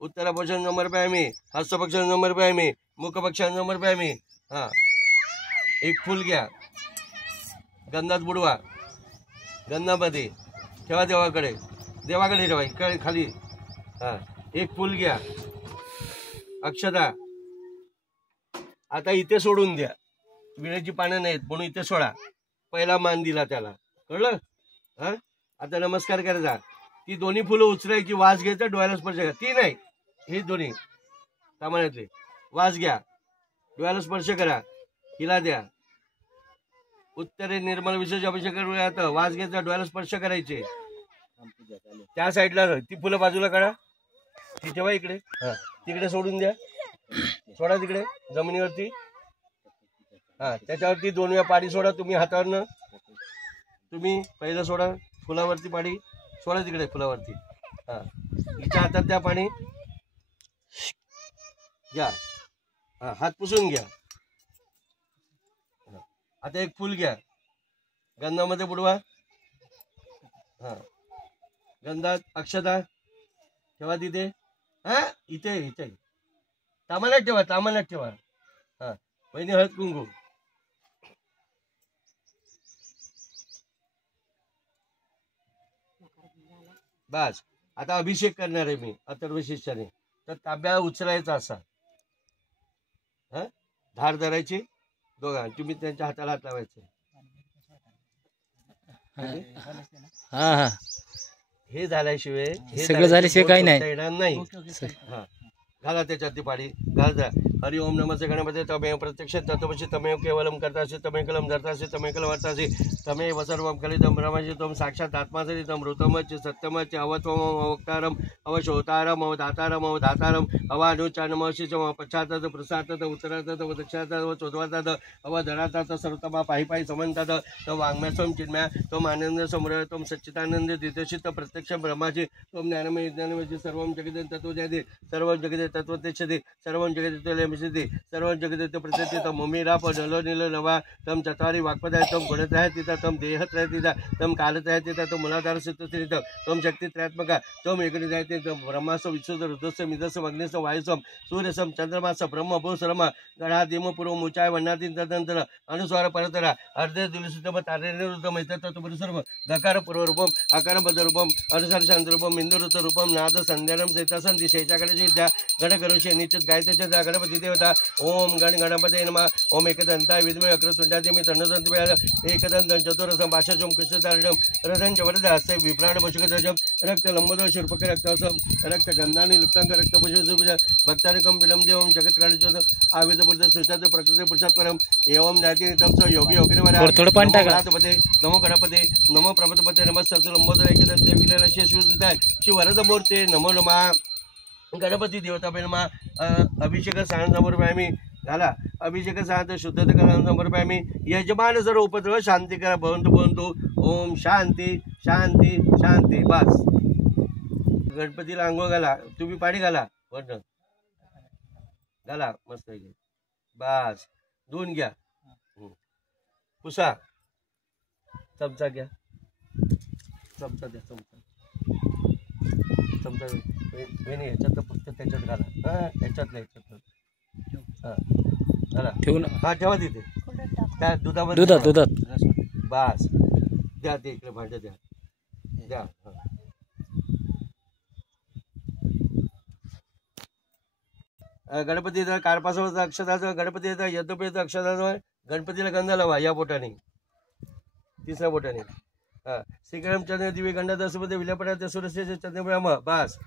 उत्तर पक्षाने समर्पयामी हस्त पक्षाने समर्पयामी मुख पक्षाने समर्पयामी हा एक फुल घ्या गंधात बुडवा गंधामध्ये ठेवा देवाकडे ठेवा खाली हा एक फुल घ्या अक्षता आता इथे सोडून द्या विड्याची पानं नाहीत म्हणून इथे सोडा पहिला मान दिला त्याला कळलं हा आता नमस्कार करायचा ती दोन्ही फुलं उचलायची वास घ्यायचा डोळ्याला स्पर्श करा ती नाही हे दोन्ही सामान्यातले वास घ्या डोळ्याला स्पर्श करा हिला द्या उत्तरे निर्मल विशेष अभिषेक वास घ्यायचा डोळ्याला स्पर्श करायचे त्या साईडला ती फुलं बाजूला काढा ती ठेवा इकडे तिकडे सोडून द्या सोडा तिकडे जमिनीवरती हा त्याच्यावरती 2 वेळा पाणी सोडा तुम्ही हातावरनं तुम्ही पहिलं सोडा फुलावरती पाणी सोडा तिकडे फुलावरती हा हिच्या हातात द्या पाणी घ्या हा हात पुसून घ्या आता एक फुल घ्या गंधामध्ये बुडवा हा गंधात अक्षता ठेवा तिथे हा इथे तामान्यात ठेवा हा वहिनी हळद कुंकू बस आता अभिषेक करणार आहे मी अथर्व शिष्याने तर तांब्या उचलायचा असा हा धार धरायची दोघा तुम्ही त्यांच्या हाताला हात लावायचे हा हा हे झाल्याशिवाय सगळं झाल्याशिवाय काही नाही येणार नाही हा घाला त्याच्यात ती पाडी घाल जा हरि ओम नमस्ते गणपते तमेव प्रत्यक्ष तत्वशी तमेव केवलम करतासी तमे कलम धरतासी तमे कलम वर्तासी तमेव सर्वम कलितम ब्रह्मजी तुम साक्षात आत्मासरी तम ऋतमच सत्यमच अवत्वम अवक्तारम अवशोतारम अवधातारम अवधातारम अवानुचानम शिचम पश्चातत प्रसादत उत्तरातत व दक्षिणातत व चोदवातात अवधरातात सर्वतमा पायी पायी समंतात तम वाङ्मय त्वम चिन्मय त्वम आनंद समृय त्वम सच्चिदानंद दिदशित प्रत्यक्ष ब्रह्माची त्वम ज्ञानमय ज्ञानमय सर्वम जगदे तत्वजादे सर्वम जगदे तत्वतेच्छदे सर्वं जगदित मिसिति सर्वं जगदित प्रत्येक मुमीरा पडलो नील नवा तम चत्वारी वाक्पदाय तम गुणत्रय तिथं तम देहत्रय तिथं तम कालत्रय तिथं तम मूलाधार सिद्ध तम शक्तित्रयात्मक तम एकनिधाय तम ब्रह्मास विश्वस रुद्रस मिदस अग्निस वायुसम सूर्यसम चंद्रमास ब्रह्म भूसरम गणा दिम पूर्व उचाय वन्नातीन तदंतर अनुस्वार परतरा अर्धे दुलिसितम तारेरुतम इतत्व सर्व गकार पूर्वरूपम आकार बदरूपम अनुसार शांतरूपम इंदुरुत रूपम नाद संध्यानम चैतासन दिशेच्याकडे द्या गणकरुषे निश्चित गायत्याच्या द्या गणपती देवता ओम गणपते नमः ओम एकदंताय विद्महे वक्रतुंडाय मी तन्नदंत एकदंत चतुरसम भाषाचम कृष्णचारणम रथंच वरद हस्ते विप्राण पशुकजम रक्त लंबोदर शिल्पक रक्तसम रक्त गंधानि लुप्तांग रक्त पशुसुज भक्तानिकम विलम देवम जगत्काळिचोद आविद बुद्ध सुषाद प्रकृती पुरुषात्परम एवं ज्ञाती तमस योगी योगिनवरापते नमो गणपते नमो प्रपदपते नमः सत्सु लंबोदर एकदंत विघ्न शिवसुताय श्री वरद मूर्ते नमो नमः गणपती देवता मा अभिषेक सण समर्पयामी घाला अभिषेक सण शुद्धता करा समर्पयामी यजमान सर्व उपद्रव शांती करा भवंतु ओम शांती शांती शांती बस गणपतीला अंघोळ घाला तुम्ही पाणी घाला वर्ण घाला मस्त बस धुवून घ्या पुसा चमचा घ्या चमचा द्या चमचा ह्याच्यात फक्त त्याच्यात घाला ह्याच्यात हा घाला ठेवून हा ठेवा तिथे काय दुधात बस द्या ते इकडे भांडे द्या गणपतीचा कारपासाचा अक्षराचा गणपतीचा यज्ञोपयोगाचा अक्षराचा गणपतीला गंध लावा या बोटाने तिसऱ्या बोटाने हा श्रीकरमचंद्र दिवे गंडादसमध्ये विल्यापडा सुरसेचे चंद्रब्रह्म बस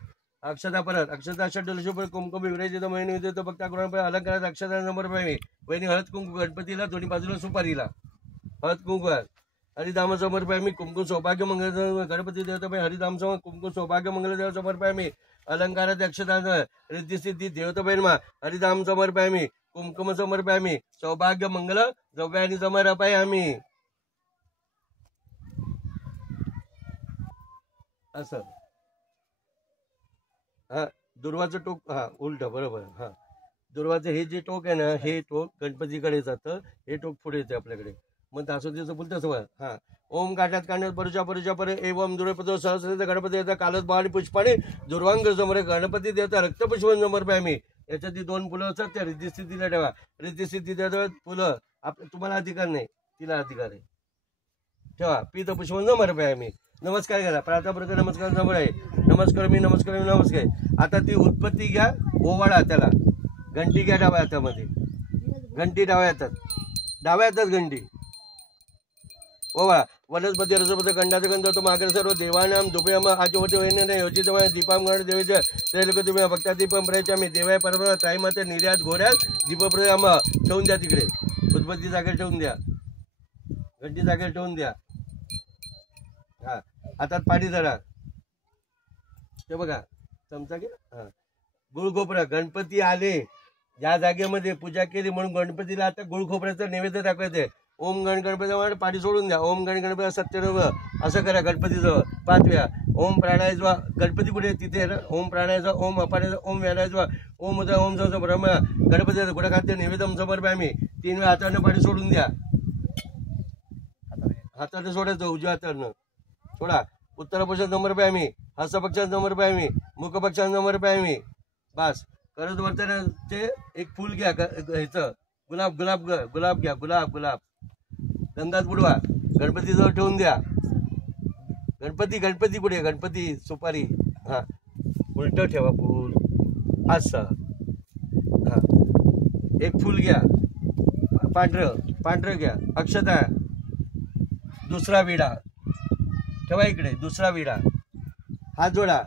अक्षता परत अक्षता षड्डलशोपर कुंकुम विराजित महिने विद्युत भक्ता करून अलंकारात अक्षता नंबर पाहिजे वहिनी हळद कुंकू गणपतीला दोन्ही बाजूला सुपारीला हळद कुंकू हरिधाम समोर पाहिजे कुंकुम सौभाग्य मंगल गणपती देवता हरिधाम समोर कुंकुम सौभाग्य मंगल देव समोर पाहिजे अलंकारात अक्षता रिद्धी सिद्धी देवता बहिर्मा हरिधाम समोर पाहिजे कुंकुम समोर पाहिजे सौभाग्य मंगल जव्यानी समोर पाहिजे आम्ही असं हा दुर्वाचं टोक हा उलट बरोबर हा दुर्वाचं हे जे टोक आहे ना, हे टोक गणपतीकडे जातं, हे टोक पुढे येते आपल्याकडे. मग तासोतीचं बोलतं सवय. हा, ओम काट्यात काढण्यात परुषा परुषा परे एवम दुर्पदो सहस्र गणपती देवता कालच बाणी पुष्पाणी दुर्वांग समोर गणपती देवता रक्तपुष्पन समर्पयामी. याच्यात ती 2 फुलं असतात, त्या रिद्धिस्थितीला ठेवा. रिद्धिस्थिती फुलं तुम्हाला अधिकार नाही, तिला अधिकार आहे. ठेवा. पीत पुष्पन समर्पयामी. नमस्कार करा. प्रार्थना नमस्कार समोर आहे. नमस्कार मी नमस्कार मी नमस्कार. आता ती उत्पत्ती घ्या, ओवाळा त्याला. घंटी घ्या डाव्या हातामध्ये. घंटी डाव्या हातात घंटी ओवाळा. वनस्पती रसपती गंडाचं गंध होतो मागर सर्व देवानाम दुभयाम आजवती वैन्य योजित दीपाम गण देवीच्या त्रैलोक तुम्ही भक्ता दीपम प्रयचामी देवाय परम त्राईमाते निर्यात घोड्यात दीपप्रयाम ठेवून द्या तिकडे. उत्पत्ती जागेवर ठेवून द्या. घंटी जागेवर ठेवून द्या. हा, हातात पाणी धरा. ते बघा चमचा घे. हा, गुळखोपरा. गणपती आले ज्या जागेमध्ये पूजा केली म्हणून गणपतीला आता गुळखोपऱ्याचं नैवेद्य दाखवायचंय. ओम गण गणपती पाणी सोडून द्या. ओम गण गणपती सत्यनव असं करा. गणपतीजवळ 5 वेळा ओम प्राणायाजवा. गणपती कुठे तिथे ना. ओम प्राणायाचा ओम अपाण्याचा ओम व्यानायजवा ओम उदा ओम जवळ ब्रह्म गणपती गुडा खाद्य निवेदन समर्पयामी. 3 वेळा हातानं पाणी सोडून द्या. हाताने सोडायचं उजव्या हातानं सोडा. उत्तर पक्षात समर्पयामी. हस्तपक्षात समर्पयामी. मुखपक्षात समर्पयामी. बस. करत वर्तनाचे एक फुल घ्या. ह्याचं गुलाब गुलाब गुलाब घ्या. गुलाब गंधात बुडवा. गणपतीजवळ ठेवून द्या. गणपती कुठे. गणपती सुपारी. हा, उलट ठेवा फुल असं. हा, एक फुल घ्या. पांढरं घ्या. अक्षता. दुसरा विडा ठेवा इकडे. दुसरा विडा. हात जोडा.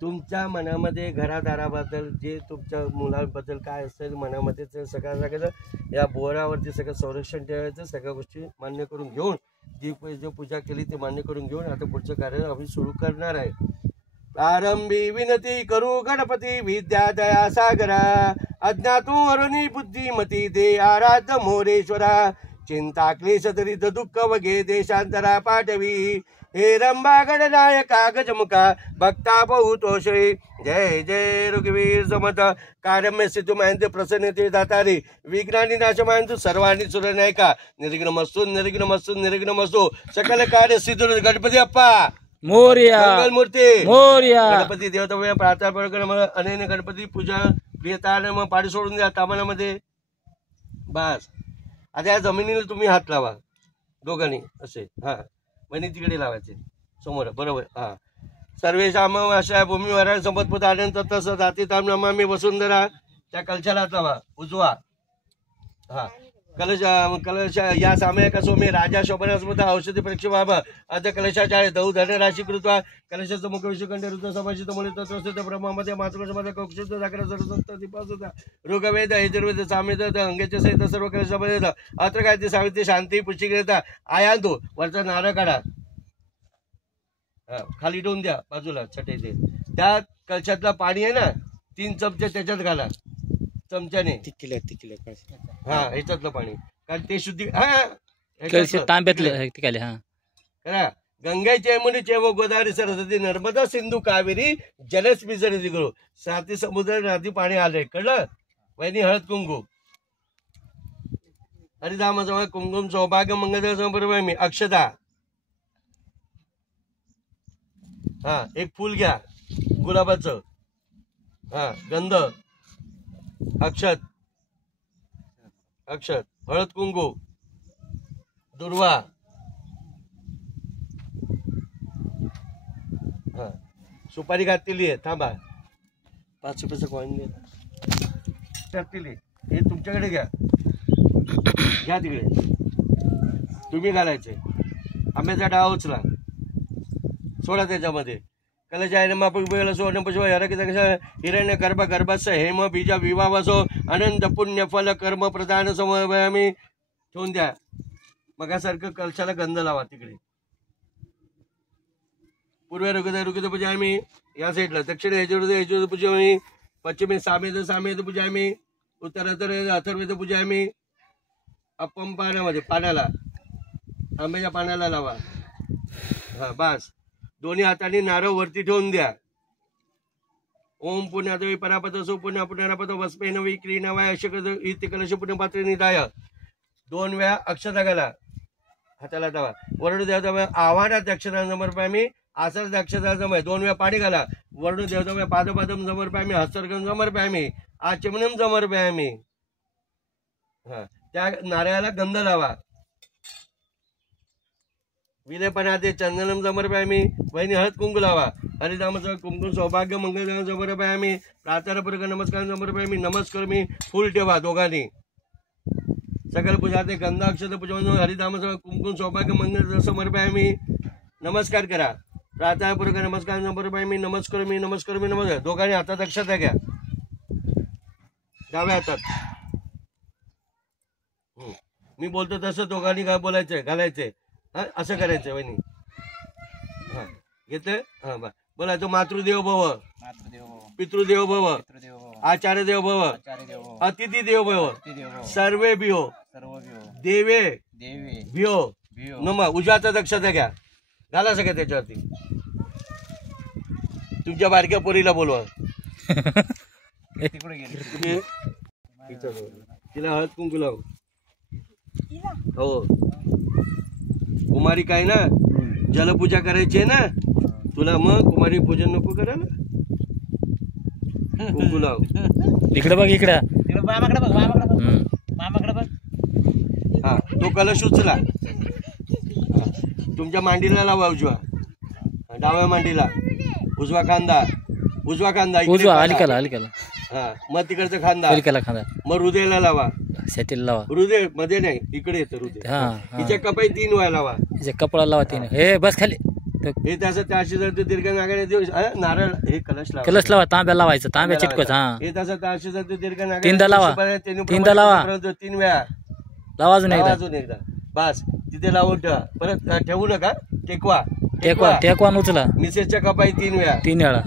तुमच्या मनामध्ये घरादाराबद्दल जे तुमच्या मुलांबद्दल काय असेल मनामध्ये ते सगळं सांगायचं. या बोरावरती सगळं संरक्षण ठेवायचं. सगळ्या गोष्टी मान्य करून घेऊन जी पूजा केली ते मान्य करून घेऊन आता पुढचं कार्य आम्ही सुरू करणार आहे. प्रारंभी विनती करू गणपती विद्या दया सागरा. अज्ञातू अरुणी बुद्धिमती दे आराध मोरेश्वरा. चिंता क्लेश दरिद्र दुःख वगे देशांतरा पाठवी. हे रंबा गणनायका गजमुखा भक्ता बहुतोषी. जय जय रघुवीर समर्थ. कार्यम्य सिद्धू मायंत प्रसन्नते दातारी. विघ्नानी नाश मायंतु सर्वांनी सुरनायका. निर्विघ्नमस्तु सकल कार्य सिद्धू. गणपती अप्पा मोरया. मंगलमूर्ती मोरया. गणपती देवता प्रार्थना अनेक गणपती पूजा प्रियता. मग पाणी सोडून द्या तामानामध्ये. बस. आता या जमिनीला तुम्ही हात लावा दोघांनी असे. हा, म्हणे तिकडे लावायचे समोर. बरोबर. हा. सर्वेशाम अशा भूमीवर संपतपूत आनंद तसं जाती ताम नमामी वसुंधरा. त्या कलशाला हात लावा उजवा. हा, कलश या सामयिका सोमे राजा शोभनास्मता औषधी प्रक्षेप आता कलशाच्या दौ धन राशी कृत्वा. कलशाचं मुख विषुकंठ ऋतू समाजित मुली तत्वस्थित ब्रह्मामध्ये मातृकमध्ये कक्षुत जाकर सरस्वत दीपासुता ऋग्वेद यजुर्वेद सामेत अंगेचे सहित सर्व कलशामध्ये अत्र काय ते सावित्री शांती पुष्टी घेता. आयांतो वरचा नारळ काढा. खाली ठेवून द्या बाजूला छटेचे. त्या कलशातलं पाणी आहे ना 3 चमचे त्याच्यात घाला चमच्याने. हा, ह्याच्यातलं पाणी कारण ते शुद्धी. हा, तांब्यातलं. हा करा. गंगेचे मुनीचे व गोदावरी सरस्वती नर्मदा सिंधू कावेरी जलस विसर्जित करू. 7 समुद्र नदी पाणी आलंय. कळलं. वैनी हळद कुंकू हरिधामाजवळ कुंकुम सौभाग्य मंगल समर्पयामी मी. अक्षता. हा, एक फुल घ्या गुलाबाचं. हा, गंध अक्षत हळद कुंकू दुर्वा. हा, सुपारी घातलेली आहे. थांबा. 5 रुपयाचं कॉईन घातलेली. हे तुमच्याकडे घ्या तिकडे. तुम्ही घालायचे. आंब्याचा डाळ उचला सोडा त्याच्यामध्ये. हिरण्य गर्भास हेम बीजा विवाहासो अनंत पुण्य फल कर्म प्रदान समयामी. ठेवून द्या. मगासारखं कलशाला गंध लावा तिकडे. पूर्व रुग्ण पूजा आम्ही या साईडला. दक्षिण यजुर्वेद पूजा आम्ही. पश्चिमे सामेद पूजा आम्ही. उत्तर अथर्वेद पूजा आम्ही. अपम पाण्याला आंब्याच्या पाण्याला लावा. हा, बस. दोन्ही हाताने नारळ वरती ठेवून द्या. ओम पुण्यादवी परापतसो पुण्य पुनरापत वस्पे नवी क्रीनवाय अशक इति कलश पुण्यपात्र निधाय 2 वेळा अक्षता घाला हाताला दावा वरुण देवता आव्हानात अक्षता समर्पयामी आसर अक्षता समय 2 वेळा पाणी घाला वरुण देवता पादपादम समर्पयामी हस्तर्गम समर्पयामी आचमनम समर्पयामी हा त्या नारळाला गंध लावा विलेपनाते चंदनम समर्पयामी वहिनी हळद कुंकू लावा हरिधामाचं कुंकुम सौभाग्य मंगल समर्पयामी प्रातःपूर्वक नमस्कार समर्पयामी नमस्कार मी फुल ठेवा दोघांनी सकल पूजा ते गंध अक्षत पूजा हरिधामाचं कुंकुम सौभाग्य मंगल समर्पयामी नमस्कार करा प्रातःपूर्वक नमस्कार समर्पयामी नमस्कार मी नमस्कार दोघांनी हातात अक्षता घ्या डाव्या हातात मी बोलतो तसं दोघांनी काय बोलायचंय घालायचंय हा असं करायचं वहिनी हा घेतोय हा बा बोला तो मातृदेव भव पितृदेव भव आचार्य देव भव अतिथी देव भव सर्वे भियो देवे भियो नम उजवाचा दक्षता घ्या घाला सगळ्या त्याच्यावरती तुमच्या बारक्या पोरीला बोलवा तिला हळद कुंकू लाव हो कुमारी काय ना जलपूजा करायची आहे ना तुला मग कुमारी पूजन नको करायला कुंकू लाव इकडे बघ इकडे मामाकडे बघ मामाकडे बघ हा तो कलश उचला तुमच्या मांडीला लावा उजवा डाव्या मांडीला उजवा खांदा उजवा अलीकडला हा मग तिकडचा खांदा खांदा मग हृदयाला लावा शेतीला लावा हृदय मध्ये नाही इकडे येतं हृदय तिच्या कपाई 3 वेळा लावा कपडा लावा 3 हे बस खाली हे त्याचं त्याशी जर दीर्घ नागाने देऊ नारळ हे कलश लावा तांब्या लावायचं तांब्या चिटकवायचं हा हे त्याचं त्याशी जर दीर्घ नागा 3दा लावा 3दा लावा 3 वेळा लावा अजून एकदा बस तिथे लावून ठेवा परत ठेवू नका टेकवा उचला मिसेसच्या कपाई 3 वेळा 3 वेळा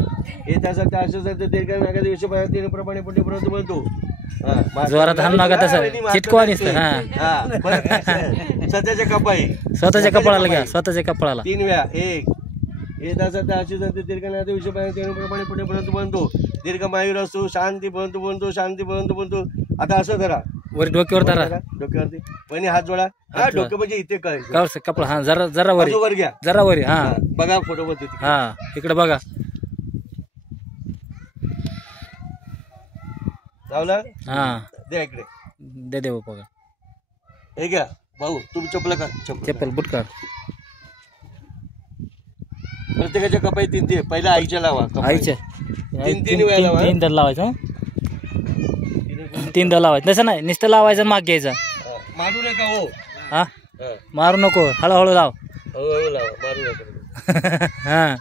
हे त्याचं त्याशी जर दीर्घ नागा दिवशी 3 प्रमाणे पुढे परत बोलतो जोरात हाणू नका तसं चिटकवा नसतं हा स्वतःच्या कपाई स्वतःच्या कपडाला घ्या स्वतःच्या कपडाला 3 वेळा एक हे त्याचं त्याशी जर दीर्घ नागा दिवशी 3 प्रमाणे पुढे परत बोलतो दीर्घमायूर असतो शांती बनतो शांती बनतो आता असं धरा वर डोक्यावर धरा डोक्यावरती पण हात जोडा हा डोकं म्हणजे इथे काय कपडा हा जरा वर घ्या जरा वर हा बघा फोटो मध्ये हा इकडे बघा लावला हा द्या इकडे दे बघा हे घ्या भाऊ तुम्ही चप्पल का चप्पल बुट काढ प्रत्येकाच्या कपाई 3 पहिला आईच्या लावा आईच्या 3 वेळा लावा 3दा लावायचं 3दा लावायचं तसं नाही नुसतं लावायचं माग घ्यायचा मारू नका हो हा मारू नको हळूहळू लाव हळूहळू लावा मारू नका हा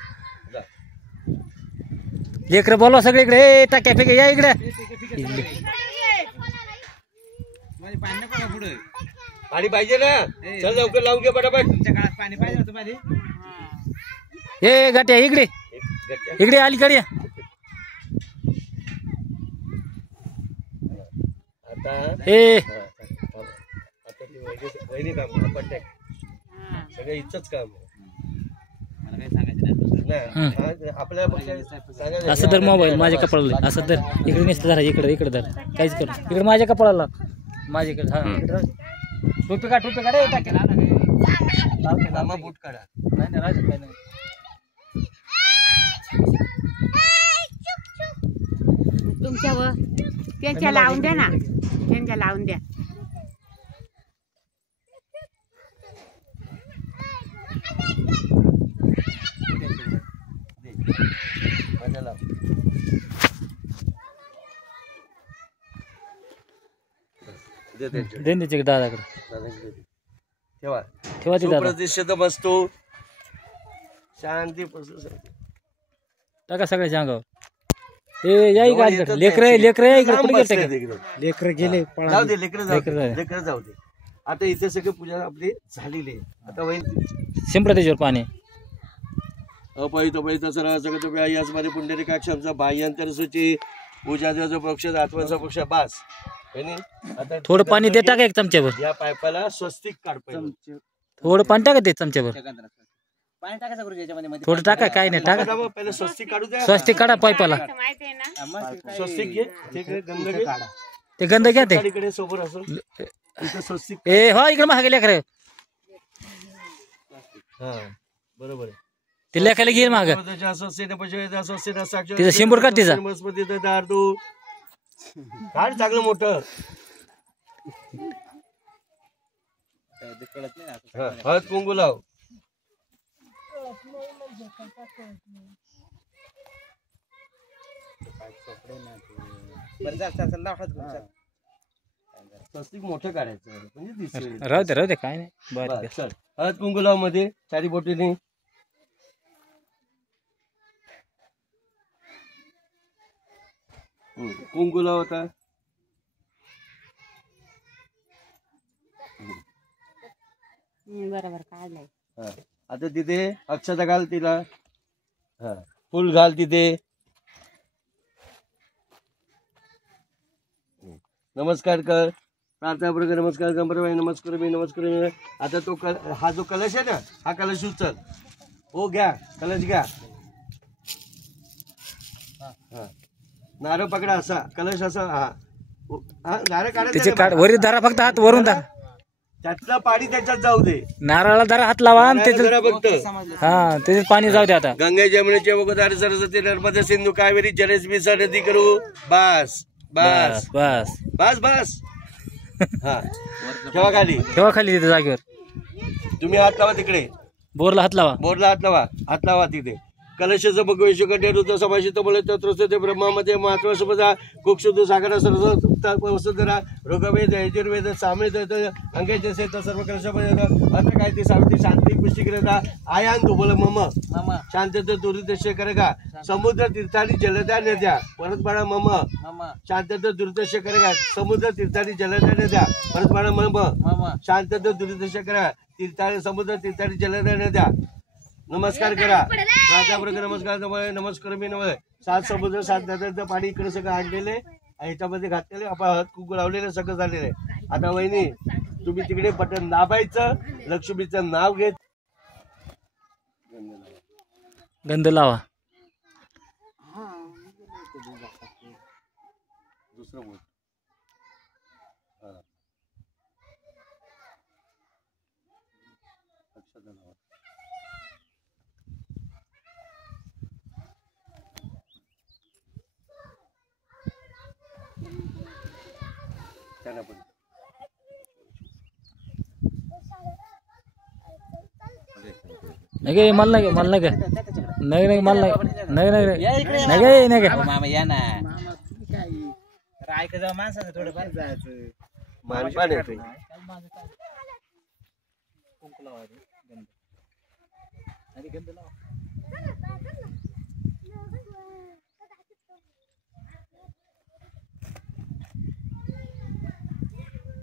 लेकर बोलवा सगळे इकडे टाक्या फेक या इकडे पाणी पाहिजे ना चल लवकर लावून घे पटापट तुमच्या काळात पाणी पाहिजे तुम्हाला हे गाट्या इकडे अलीकडे आता ए वहिनी काम आपण सगळं इथंच काम मला काही सांगायचं नाही आपल्या असं तर मोबाईल माझ्या कपडाला असं तर इकडे नसतं धरा इकडे धर काहीच कर इकडे माझ्या कपडाला माझ्याकडे हा टोपी काढ रे टाकेल बूट काढा नाही राहत काय नाही तुमच्यावर त्यांच्या लावून द्या ना त्यांच्या लावून द्या देन त्याच्याकडे दादाकडे ठेवा ते दादा प्रतिष्ठित बसतो शांती टाका सगळ्याच्या अंगावर ए या इकडे लेकर गेले जाऊ दे लेकर जाऊ दे आता इथे सगळी पूजा आपली झालेली आहे आता वही शिंपडा त्याच्यावर पाणी अपहित सरळ सगळं याचमध्ये पुंडरीकाक्षांचा बाह्यांतर सूची पूजाचा पक्ष आत्माचा पक्ष बास आता थोडं पाणी दे टाका एक चमच्यावर या पाईपाला स्वस्तिक काढ थोडं पाणी टाका ते चमच्यावर पाणी टाकायचं गुरुजी याच्यामध्ये थोडं टाका, काय नाही टाका. टाका, पहिले स्वस्तिक काढू द्या. स्वस्तिक काढा पाईपाला. माहिती आहे ना. स्वस्तिक घे, ते गंध घे. ते गंध घ्या ते. इकडे सोबत असं इथं स्वस्तिक. ए हो इकडे महाग लेकर हा बरोबर आहे. ते लेखायला घेईल महाग. तिचं शिंबूर काढ तिचा. काढ चांगलं मोठं. कळत नाही. हळद कुंकू लाव. बरं चल लाव हात घाल. स्वस्तिक मोठं काढायचं म्हणजे दिसेल. राहू दे काय नाही. बरं बरं, चल हळद कुंकू लाव मध्ये चारी बोटीने. कुंकू लाव होता. बरोबर काढलाय. आता तिथे अक्षता घाल तिला. हा फुल घाल तिथे. नमस्कार कर. प्रार्थना प्रकार नमस्कार गंभीरबाई नमस्कार मी नमस्कार मी. आता तो हा जो कलश आहे ना हा कलश उचल. हो घ्या कलश घ्या. हा नारळ पकडा असा कलश असा. हा नारळ त्याचे काढा. काढ वरी धरा फक्त हात वरून धरा. त्यातलं पाणी त्याच्यात जाऊ दे. नारळाला जरा हात लावा आणि त्याचं जरा फक्त. हा त्याच्यात पाणी जाऊ दे आता. गंगे जमुनेचे वगोदार सरस्वती नर्मदा सिंधू कावेरी जलेस्मी सरस्वती करू. बस बस बस बस बस. हा ठेवा खाली. ठेवा खाली तिथे जागेवर. तुम्ही हात लावा तिकडे. बोरला हात लावा. बोरला हात लावा. हात लावा तिथे. कलशाचं भगवेश ऋत समाशित बोले तत्वते ब्रह्मामध्ये महत्वसुपदा कुक्षुदू सागर सरस्वतरा ऋग्वेद यजुर्वेद सामवेद अंगे जसे सर्व कलशामध्ये आता काय ते सावित्री शांती पुष्टिक्रियता आयान तू बोल मम शांतता दुर्दश करेगा. समुद्र तीर्थानी जलद्या नद्या परत बाळा मम शांतता दुर्दश करेगा. समुद्र तीर्थानी जलद्या नद्या परत बाळा मम शांतता दुर्दश करा. तीर्थानी समुद्र तीर्थानी जलद्या नद्या. नमस्कार करा. राजाप्रक नमस्कार नमस्कार मी नमः. 7 समुद्र 7 नद्यांचं पाणी इकडे सगळं आणलेले ह्याच्यामध्ये घातलेले आपण हळद कुंकू लावलेले सगळं झालेलं आहे. आता वहिनी तुम्ही तिकडे बटन दाबायचं. लक्ष्मीचं नाव घेत गंध लावा. दुसरं बोल. नाही मला नाही मला नाही नाही नाही मला नाही नाही नाही नाही नाही नाही मामा या ना. ऐक जाऊ माणसाचं थोडंफार जायचं. मानपान येते. कुंकू लावा. गंध लावा.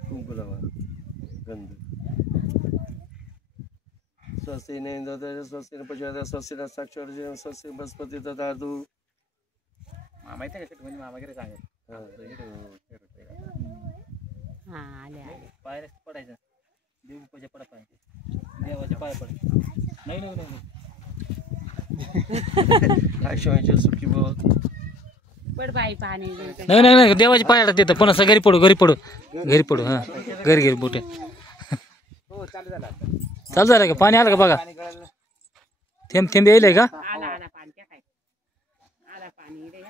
कुंकू लावा. गंध स्वस्तिने स्वस्तिने पशुदा स्वस्तिना साक्षर स्वस्ति बृहस्पती दादू. माहिती आहे का मामा वगैरे सांगेल. हा आले आले. पाय पडायचं. देव पूजा पडा पाहिजे. देवाच्या पाय पड. नाही नाही नाही आयुष्याचे सुखी भाव. पड बाई पाणी. नाही नाही नाही देवाची पाय देतं पण असं घरी पडू घरी पडू घरी पडू. हा घरी घरी बोटे. हो चालू झाला. चालू झालं का. पाणी आलं का बघा. थेंब थेंब येईल का. आला आला पाणी काय. आला पाणी रे.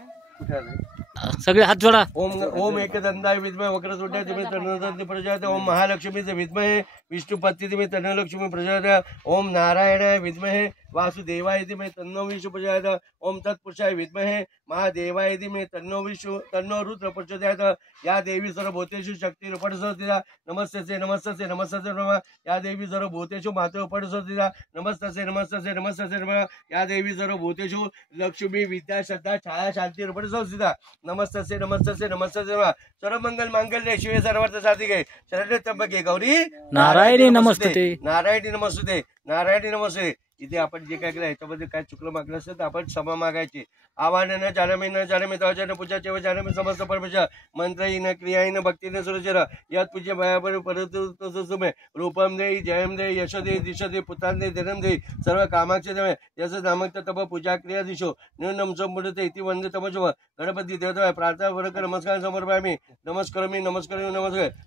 सगळे हात जोडा. ओम ओम एकदंताय विद्महे वक्रतुंडाय धीमहि तन्नो प्रचोदयात्. ओम महालक्ष्मीचे विद्महे विष्णुपत्नी धीमहि तन्नो लक्ष्मी प्रचोदयात्. ओम नारायणाय विद्महे वासुदेवाय धीमहि तन्नो विष्णु प्रचोदयात्. ओम तत्पुरुषाय विद्महे महादेवाय धीमहि तन्नो विष्णु तन्नो रुद्र प्रचोदयात्. या देवी सर्वभूतेषु शक्तिरूपणसोतिदा नमस्तसे नमस्तसे नमस्तसे नमः. या देवी सर्वभूतेषु मातृरूपणसोतिदा नमस्तसे नमस्तसे नमस्तसे नमः. या देवी सर्वभूतेषु लक्ष्मी विद्या श्रद्धा छाया शांती रूपणसोतिदा नमस्तसे नमस्तसे नमस्तसे नमः. सर्वमंगल मांगल्ये शिवे सर्वार्थ साधिके शरण्ये त्र्यंबके गौरी नारायणी नमस्तुते. नारायणी नमस्तुते. नारायणी नमस्ते. इथे आपण जे काय केलं ह्याच्यामध्ये काय चुकलं मागलं असेल तर आपण क्षमा मागायची. आवाहन जानमे न जानमे तवचन पूजा चेव जानमे समस्त परमेश्वर मंत्रहीन क्रियाहीन भक्तीने सुरचर यात पूज्य भयापर परतुमे रूपम दे जयम दे यश दे दिश दे पुतान दे धनम दे सर्व कामाचे दे यश नामक तप पूजा क्रिया दिशो न्यूनम संपूर्ण इति वंदे तमशो गणपती देवता प्रार्थना वर नमस्कार समर्पयामि नमस्कार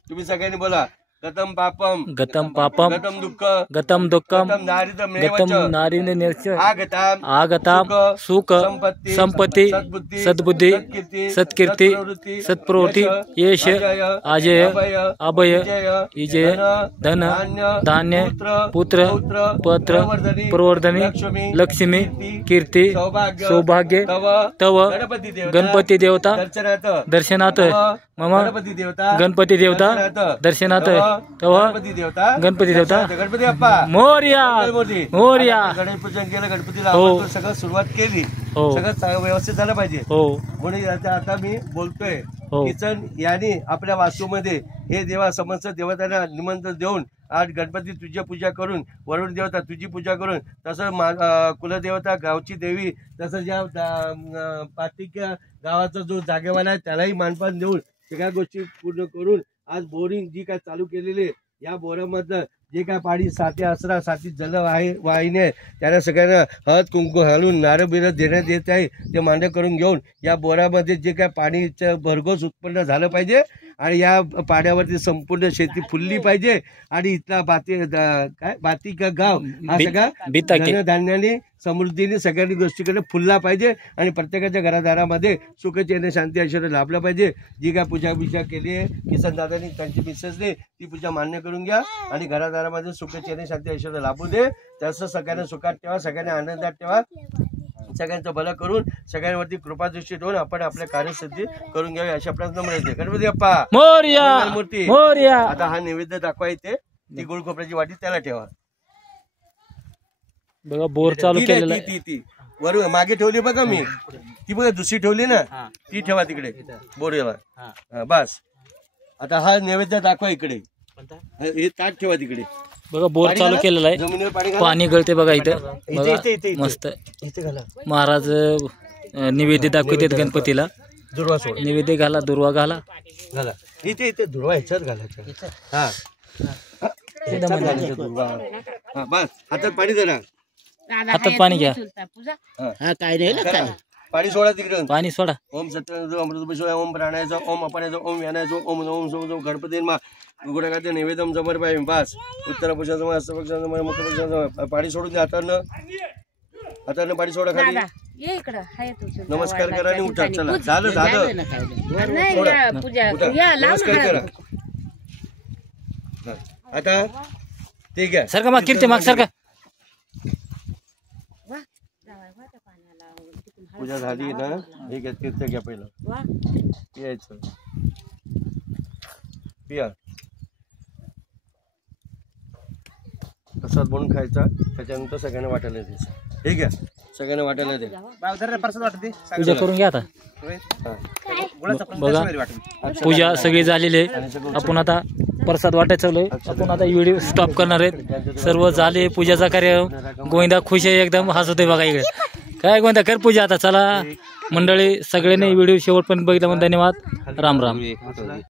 तुम्ही सगळ्यांनी बोला. गतम पापम गतम पापम गतम दुःख गतम दुःखम गतम दारिद्र्यम गतम नारीर्च आगताम आगताम सुख संपत्ति सद्बुद्धि सत्कीर्ति सत्प्रवृत्ति यश अजय अभय विजय धन धान्य पुत्र पत्र प्रवर्धनी लक्ष्मी कीर्ती सौभाग्य तव गणपती देवता दर्शनात मम गणपती देवता दर्शनात तव गणपती देवता गणपती बाप्पा मोरया मोरया. गणेश पूजन केलं, गणपतीला आपण सगळं सुरुवात केली, सगळं व्यवस्थित झालं पाहिजे. म्हणून आता मी बोलतोय किचन यांनी आपल्या वास्तूमध्ये हे देवा समस्त देवतांना निमंत्रण देऊन आज गणपती तुझी पूजा करून वरुण देवता तुझी पूजा करून तसं कुलदेवता गावची देवी तसं ज्या पातिक्या गावाचा जो जागेवाला आहे त्यालाही मानपान देऊन सगळ्या गोष्टी पूर्ण करून आज बोरिंग जी काय चालू केलेली या बोरामधलं जे काय पाणी साती आसरा साती जल वाहिनी त्यांना सगळ्यांना हळद कुंकू घालून नारळ बिरळ देण्यात येत आहे ते मान्य करून घेऊन या बोरामध्ये जे काय पाणीचं भरघोस उत्पन्न झालं पाहिजे आणि या पाण्यावरती संपूर्ण शेती फुलली पाहिजे आणि इथला बाती का गाव हा सगळा धान्याने समृद्धीने सगळ्यांनी गोष्टीकडे फुलला पाहिजे आणि प्रत्येकाच्या घरादारामध्ये सुख चैन शांती ऐश्वर्य लाभलं पाहिजे. जी काय पूजा केली आहे किसन दादानी त्यांची मिसेसने ती पूजा मान्य करून घ्या आणि घरादारामध्ये सुख चैन शांती ऐश्वर्य लाभू दे. तसं सगळ्यांना सुखात ठेवा, सगळ्यांना आनंदात ठेवा, सगळ्यांचं भलं करून सगळ्यांवरती कृपादृष्टी ठेवून आपण आपल्या कार्यसिद्धी करून घ्यावी अशा प्रयत्न मिळते. गणपती बाप्पा मोरया मूर्ती. मोरया. आता हा नैवेद्य दाखवा इथे ती गुळ खोबऱ्याची वाटी त्याला ठेवा. बघा बोर चालू केलेला आहे. ती वर मागे ठेवली बघा मी ती बघा दुसरी ठेवली ना ती ठेवा तिकडे बोरेला. बस आता हा नैवेद्य दाखवा इकडे हे ताट ठेवा तिकडे. बघा बोर चालू केलेला आहे, जमिनीवर पाणी गळते बघा इथं. बघा मस्त महाराज निवेद्य दाखवतात गणपतीला. दुर्वा सोड निवेद्य घाला, दुर्वा घाला. इथे इथे दुर्वा ह्याच्यात घालायचा. हा बस हातात पाणी दे ना. हातात पाणी घ्या. काय नाही पाणी सोडा तिकडे. पाणी सोडा. ओम सत्य अमृत ओम प्राणायचं ओम अपनायचं ओम व्यानायचं ओम ओम सोम गणपती गुणगाते नैवेद्यम समर्पयामि. बस उत्तर पुरुषाचं हस्तपक्षाचं मुखपक्षाचं पाणी सोडून द्या. हातानं पाणी सोडा खाली. नमस्कार करा आणि उठा. चला झालं झालं नमस्कार करा. आता ठीक आहे सारखा माग कीर्ती माग सारखा. पूजा झाली ना हे घ्या तीर्थ घ्या पहिलं यायचं पिया प्रसाद बनवून खायचा त्याच्यानंतर सगळ्यांना वाटायला द्यायचं. ठीक आहे सगळ्यांना वाटायला दे. पूजा करून घ्या आता. बघा पूजा सगळी झालेली आहे. आपण आता प्रसाद वाटायचं चालू आहे. आपण आता व्हिडिओ स्टॉप करणार आहेत. सर्व झाले पूजाचा कार्य. गोविंदा खुश आहे एकदम हसत होते बघा इकडे. काय गोविंदा कर पूजा आता. चला मंडळी सगळ्यांनी व्हिडिओ शेवटपर्यंत बघितला म्हणून धन्यवाद. राम राम.